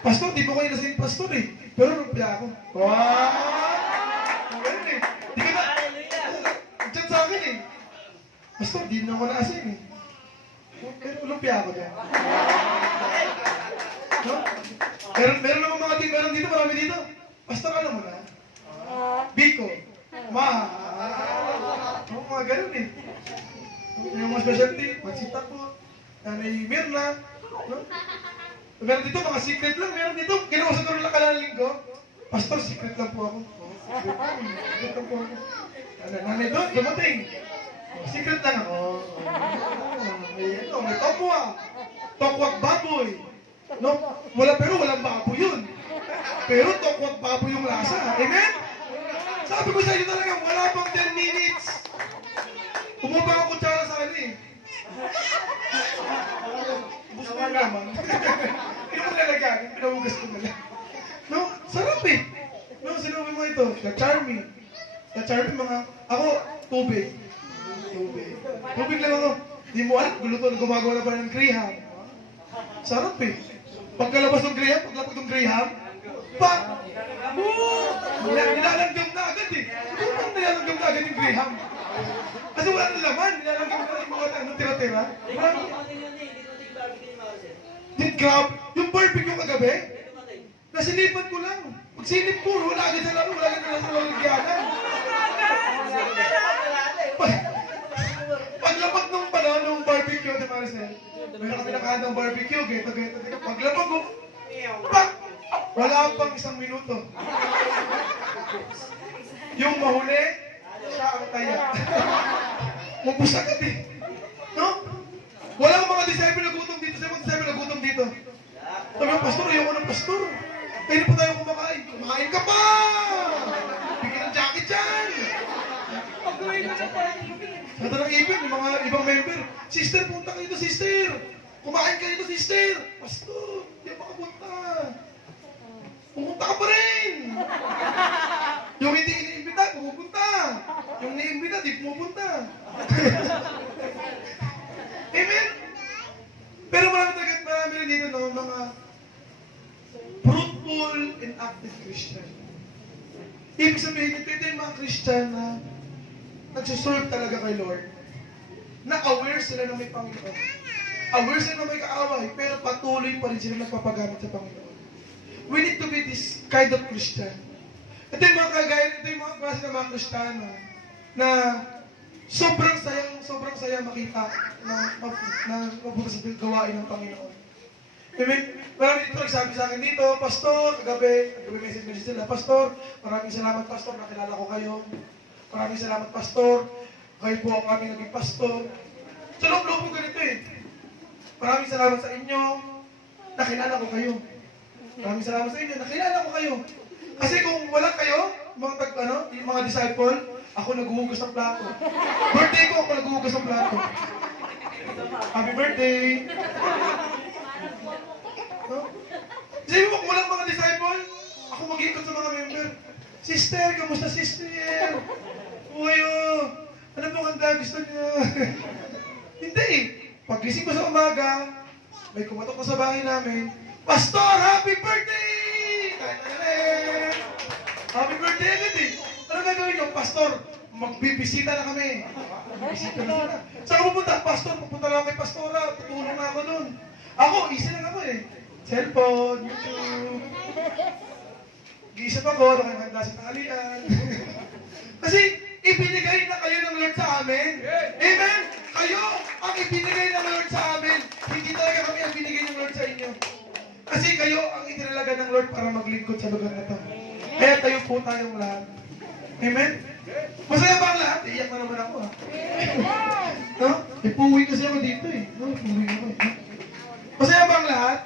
Pastor, di po kayo nasing pastor eh. Pero lumpia ako. Ganun eh. Di ka na. Chat sa akin eh. Pastor, di na ako naasin eh. Pero lumpia ako dyan. No? Meron naman mga team, meron dito, marami dito. Pastor, alam mo na? Biko. Mga ganun eh. Yung mga specialty, magsita po. Nanay Mirna. No? Meron dito, mga secret lang. Meron dito, ginausap ko rin lang kalalang linggo. Pastor, secret lang po ako. Secret lang po ako. Nanay doon, dumating. Secret lang ako. May tokwa. Tokwag baboy. No? Pero walang baboy yun. Pero tokwag baboy yung lasa. Amen? Sabi ko sa inyo talaga, wala pang 10 minutes. Umubang ang kutsara sa akin eh. Gusto ko naman. Hindi mo nalagyan, pinahugas ko na lang. No? Sarap eh. No, sinabi mo ito, ka-charming. Ka-charming mga, ako, tubig. Tubig lang ako. Di mo alam, gumagawa na pa ng graham. Sarap eh. Pagkalabas ng graham, paglapag ng graham, nilalanggam na agad eh. Nilalanggam na agad yung graham. Kasi wala nang laman, nilalanggam na yung mga tira-tira. Grabe, yung barbecue kagabi, nasilipan ko lang. Pag silip ko, wala agad sa laro, wala agad sa lalagyanan. Paglapag nung nung barbecue, di Maricel? Meron kami nakahan ng barbecue, geto. Paglapag ko, wala pang 1 minuto. Yung mahuli, siya ang taya. Mabus agad eh. No? Wala akong mga disciple na gutom dito. Sa mga disciple na gutom dito. Sabi ng pastor, ayoko ng pastor. Kaya pa tayo kumakain. Kumakain ka pa! Bigyan ng jacket dyan! Sabi ng ibig, yung mga ibang member, sister, punta kayo dito, sister! Kumain kayo dito, sister! Pastor, hindi pa kapunta. Pumunta ka pa rin! Yung hindi iniimbita, pumupunta. Yung iniimbita, di pumupunta. Amen? Pero marami rin dito, no, mga fruitful and active Christian. Ibig sabihin, ito yung mga Christian na nagsuserve talaga kay Lord. Na aware sila na may Panginoon. Aware sila na may kaaway, pero patuloy pa rin sila nagpapagamit sa Panginoon. We need to be this kind of Christian. Ito yung mga kagaya, ito yung mga klase ng mga Kristiyano na sobrang saya makita na mabuti sa gawain ng Panginoon. Amen? Marami dito nagsabi sa akin dito, Pastor, kagabi message sila, Pastor, maraming salamat Pastor, nakilala ko kayo. Maraming salamat Pastor, kayo po ang aming naging Pastor. Sa loob-loob mo ganito eh. Maraming salamat sa inyo, nakilala ko kayo. Maraming salamat sa inyo, nakilala ko kayo. Kasi kung wala kayo, yung mga disciple, ako naghuhugas ng plato. Birthday ko, ako naghuhugas ng plato. Happy birthday! No? Sabi mo, kung walang mga disciple, ako mag-iikot sa mga member. Sister, kamusta sister? Uy, ano po kanta gusto niya? Hindi eh. Pagising ko sa umaga, may kumatok ko sa bahay namin, Pastor, happy birthday! Tadadadad! Happy birthday agad eh. Ano gagawin niyo? Pastor, magbibisita na kami. Magbibisita na sila. Saan ka pupunta? Pastor, pupunta lang kay Pastora. Tutulong na ako nun. Ako, easy lang ako eh. Cellphone, YouTube. Giisip ako, nakaganda sa tanghalian. Kasi ibinigay na kayo ng Lord sa amin. Amen? Kayo ang ibinigay ng Lord sa amin. Hindi talaga kami ang binigay ng Lord sa inyo. Kasi kayo ang itinalaga ng Lord para maglingkod sa lugar na ito. Kaya tayo po tayong lahat. Amen? Masaya ba ang lahat? Iyak na naman ako ha. No? Ipuwi kasi ako dito eh. No, ipuwi ako eh. Masaya ba ang lahat?